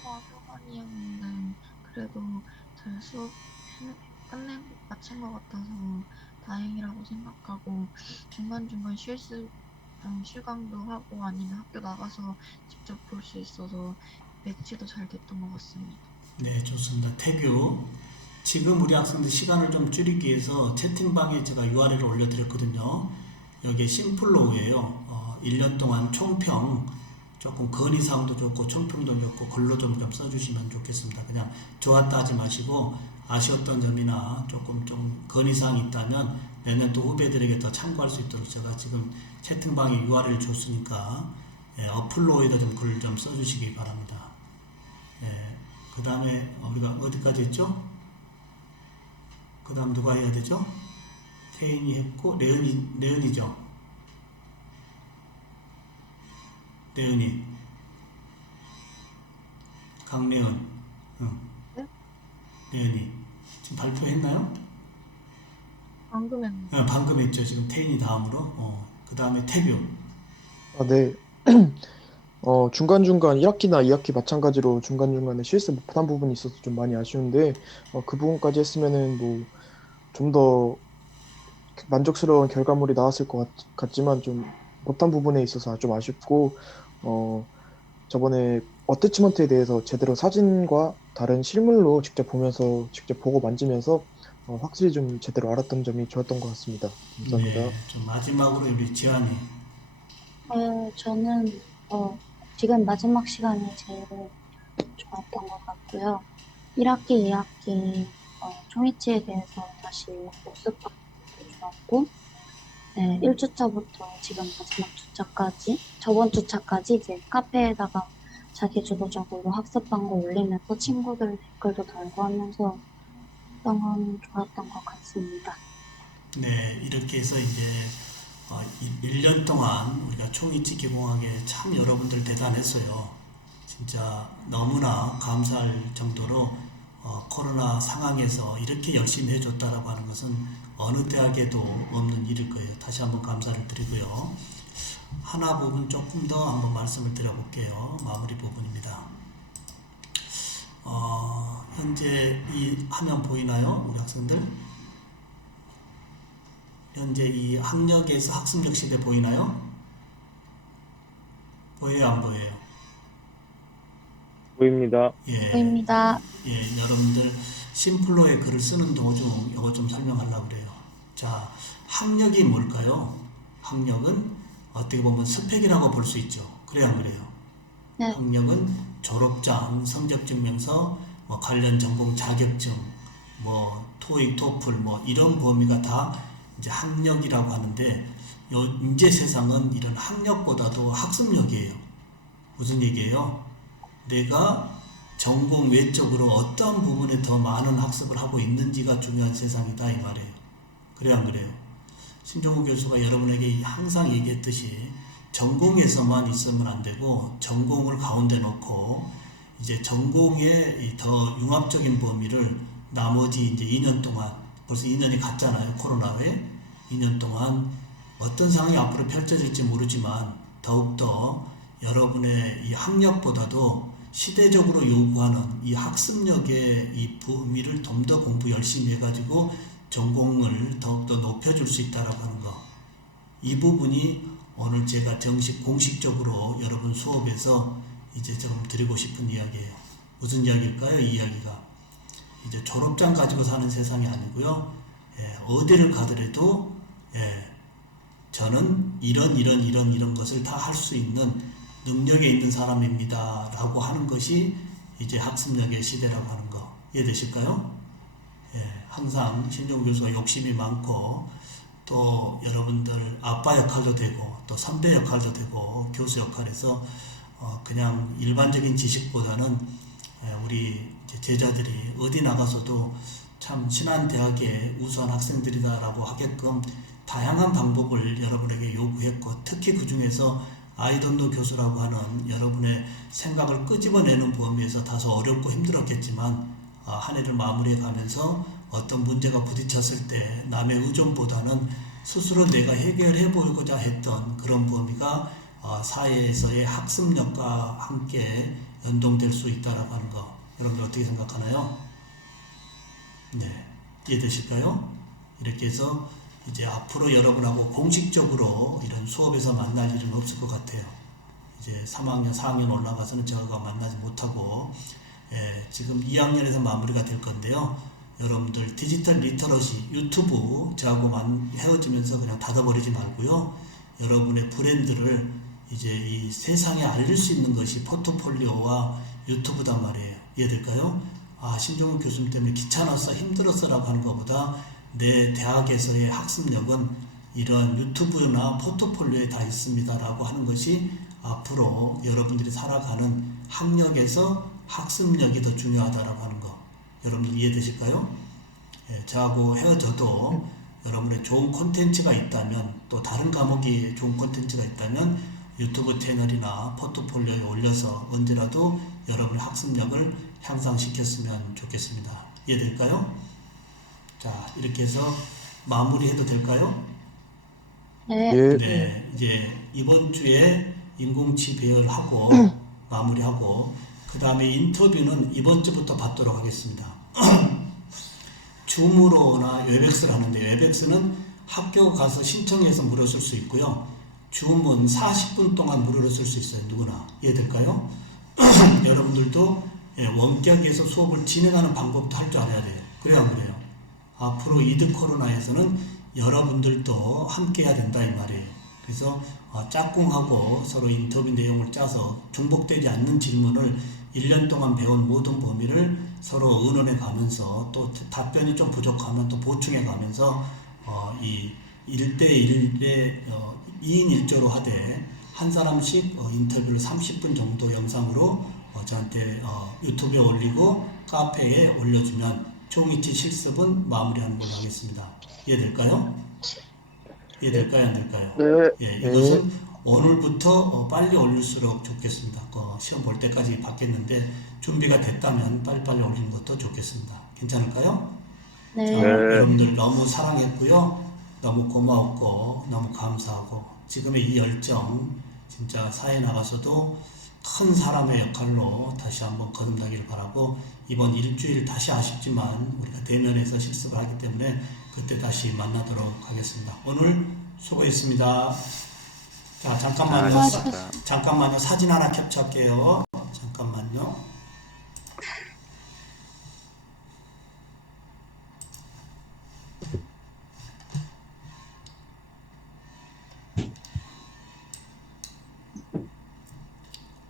수업이었는데 그래도 잘 수업 끝내고 마친 것 같아서 다행이라고 생각하고 중간중간 실강도 하고 아니면 학교 나가서 직접 볼 수 있어서 매치도 잘 됐던 것 같습니다. 네, 좋습니다. 태규. 지금 우리 학생들 시간을 좀 줄이기 위해서 채팅방에 제가 URL을 올려드렸거든요. 여기에 심플로우예요. 1년 동안 총평, 조금 건의사항도 좋고 총평도 좋고 글로 좀 써주시면 좋겠습니다. 그냥 좋았다 하지 마시고 아쉬웠던 점이나 조금 좀 건의사항이 있다면 내년 또 후배들에게 더 참고할 수 있도록 제가 지금 채팅방에 URL 줬으니까 어플로에다 좀 글 좀 써주시기 바랍니다. 그 다음에 우리가 어디까지 했죠? 그 다음 누가 해야 되죠? 태인이 했고 레은이죠? 레은이 강레은 레은이 지금 발표했나요? 방금 했는데. 방금 했죠. 지금 태인이 다음으로 그 다음에 태규. 네. 중간중간 1학기나 2학기 마찬가지로 중간중간에 실습 못한 부분이 있어서 좀 많이 아쉬운데, 그 부분까지 했으면은 뭐 좀 더 만족스러운 결과물이 나왔을 것 같지만 좀 못한 부분에 있어서 좀 아쉽고, 저번에 어태치먼트에 대해서 제대로 사진과 다른 실물로 직접 보면서, 직접 보고 만지면서 확실히 좀 제대로 알았던 점이 좋았던 것 같습니다. 감사합니다. 네, 좀 마지막으로 우리 지안이. 저는 지금 마지막 시간이 제일 좋았던 것 같고요. 1학기, 2학기 총이치에 대해서 다시 복습하는 것도 좋았고, 네, 1주차부터 지금 마지막 주차까지, 저번 주차까지 이제 카페에다가 자기주도적으로 학습 방법 올리면서 친구들 댓글도 달고 하면서 했던 건 좋았던 것 같습니다. 네, 이렇게 해서 이제 1년 동안 우리가 총이치 개봉하기에 참 여러분들 대단했어요. 진짜 너무나 감사할 정도로 코로나 상황에서 이렇게 열심히 해줬다라고 하는 것은 어느 대학에도 없는 일일 거예요. 다시 한번 감사를 드리고요. 하나 부분 조금 더 한번 말씀을 드려볼게요. 마무리 부분입니다. 현재 이 화면 보이나요? 우리 학생들? 현재 이 학력에서 학습력 시대 보이나요? 보여요, 안 보여요? 보입니다. 예. 보입니다. 예, 여러분들 심플로의 글을 쓰는 도중 이거 좀 설명하려고 그래요. 자, 학력이 뭘까요? 학력은 어떻게 보면 스펙이라고 볼 수 있죠. 그래요, 안 그래요? 네. 학력은 졸업장, 성적증명서, 뭐 관련 전공 자격증, 뭐 토익, 토플, 뭐 이런 범위가 다 이제 학력이라고 하는데, 이제 세상은 이런 학력보다도 학습력이에요. 무슨 얘기예요? 내가 전공 외적으로 어떤 부분에 더 많은 학습을 하고 있는지가 중요한 세상이다 이 말이에요. 그래요, 안 그래요? 신종우 교수가 여러분에게 항상 얘기했듯이 전공에서만 있으면 안 되고 전공을 가운데 놓고 이제 전공의 더 융합적인 범위를 나머지 이제 2년 동안, 벌써 2년이 갔잖아요. 코로나 후에 2년 동안 어떤 상황이 앞으로 펼쳐질지 모르지만 더욱더 여러분의 이 학력보다도 시대적으로 요구하는 이 학습력의 이 범위를 좀 더 공부 열심히 해가지고 전공을 더욱더 높여줄 수 있다라고 하는 거. 이 부분이 오늘 제가 공식적으로 여러분 수업에서 이제 좀 드리고 싶은 이야기예요. 무슨 이야기일까요? 이 이야기가. 이제 졸업장 가지고 사는 세상이 아니고요. 어디를 가더라도 저는 이런 것을 다 할 수 있는 능력에 있는 사람입니다 라고 하는 것이 이제 학습력의 시대라고 하는 거 이해되실까요? 항상 신종 교수가 욕심이 많고 또 여러분들 아빠 역할도 되고 또 선배 역할도 되고 교수 역할에서 그냥 일반적인 지식보다는 우리 제자들이 어디 나가서도 참 신한대학의 우수한 학생들이다라고 하게끔 다양한 방법을 여러분에게 요구했고, 특히 그 중에서 아이돈노 교수라고 하는 여러분의 생각을 끄집어내는 범위에서 다소 어렵고 힘들었겠지만 한 해를 마무리해 가면서 어떤 문제가 부딪혔을 때 남의 의존보다는 스스로 내가 해결해 보고자 했던 그런 범위가 사회에서의 학습력과 함께 연동될 수 있다라고 하는 거. 여러분들 어떻게 생각하나요? 네, 이해되실까요? 이렇게 해서 이제 앞으로 여러분하고 공식적으로 이런 수업에서 만날 일은 없을 것 같아요. 이제 3학년, 4학년 올라가서는 제가 만나지 못하고, 지금 2학년에서 마무리가 될 건데요. 여러분들 디지털 리터러시 유튜브 저하고 헤어지면서 그냥 닫아버리지 말고요. 여러분의 브랜드를 이제 이 세상에 알릴 수 있는 것이 포트폴리오와 유튜브단 말이에요. 이해될까요? 아, 신종훈 교수님 때문에 귀찮았어, 힘들었어 라고 하는 것보다 내 대학에서의 학습력은 이런 유튜브나 포트폴리오에 다 있습니다 라고 하는 것이 앞으로 여러분들이 살아가는 학력에서 학습력이 더 중요하다라고 하는 거, 여러분들 이해되실까요? 저하고 헤어져도 여러분의 좋은 콘텐츠가 있다면, 또 다른 과목이 좋은 콘텐츠가 있다면 유튜브 채널이나 포트폴리오에 올려서 언제라도 여러분의 학습력을 향상시켰으면 좋겠습니다. 이해될까요? 자, 이렇게 해서 마무리해도 될까요? 네. 네, 이제 이번 주에 인공치 배열하고 마무리하고, 그 다음에 인터뷰는 이번 주부터 받도록 하겠습니다. 줌으로나 웹엑스를 하는데, 웹엑스는 학교 가서 신청해서 물어쓸 수 있고요. 줌은 40분 동안 무료로 쓸 수 있어요. 누구나. 이해될까요? 여러분들도 원격에서 수업을 진행하는 방법도 할 줄 알아야 돼요. 그래야 안 그래요? 앞으로 이드 코로나에서는 여러분들도 함께 해야 된다 이 말이에요. 그래서 짝꿍하고 서로 인터뷰 내용을 짜서 중복되지 않는 질문을 1년 동안 배운 모든 범위를 서로 의논해 가면서, 또 답변이 좀 부족하면 또 보충해 가면서 이 1대1의 2인 1조로 하되 한 사람씩 인터뷰를 30분 정도 영상으로 저한테 유튜브에 올리고 카페에 올려주면 총이치 실습은 마무리하는 걸로 하겠습니다. 이해될까요? 이해될까요? 안 될까요? 네. 예, 이것은 오늘부터 빨리 올릴수록 좋겠습니다. 시험 볼 때까지 받겠는데 준비가 됐다면 빨리빨리 올리는 것도 좋겠습니다. 괜찮을까요? 네. 자, 여러분들 너무 사랑했고요. 너무 고마웠고 너무 감사하고, 지금의 이 열정 진짜 사회에 나가서도 큰 사람의 역할로 다시 한번 거듭나기를 바라고, 이번 일주일 다시 아쉽지만 우리가 대면에서 실습을 하기 때문에 그때 다시 만나도록 하겠습니다. 오늘 수고했습니다. 자, 잠깐만요. 잠깐만요. 사진 하나 캡처할게요. 잠깐만요.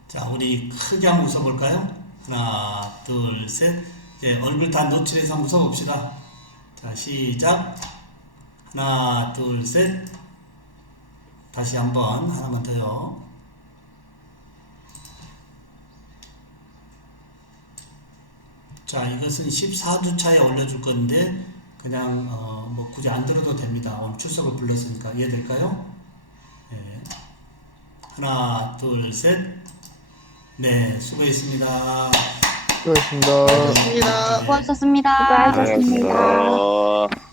자, 우리 크게 한번 웃어볼까요? 하나, 둘, 셋. 이제 얼굴 다 노출해서 한번 웃어봅시다. 자, 시작. 하나, 둘, 셋. 다시 한번, 하나만 더요. 자, 이것은 14주차에 올려줄 건데 그냥 뭐 굳이 안 들어도 됩니다. 오늘 출석을 불렀으니까. 이해될까요? 네. 하나, 둘, 셋. 네, 수고했습니다. 수고하셨습니다. 수고하셨습니다. 수고하셨습니다. 수고하셨습니다.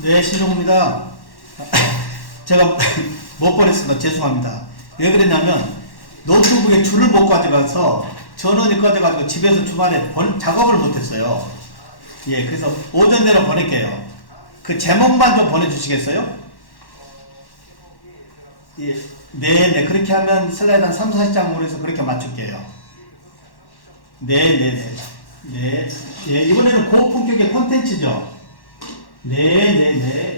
네, 신종입니다. 제가 못 보냈습니다. 죄송합니다. 왜 그랬냐면 노트북에 줄을 못 가져가서 전원이 꺼져가지고 집에서 주말에 작업을 못했어요. 예, 그래서 오전 내로 보낼게요. 그 제목만 좀 보내주시겠어요? 예, 네, 그렇게 하면 슬라이드 한 3, 40장으로 해서 그렇게 맞출게요. 네. 예, 이번에는 고품격의 콘텐츠죠. 네.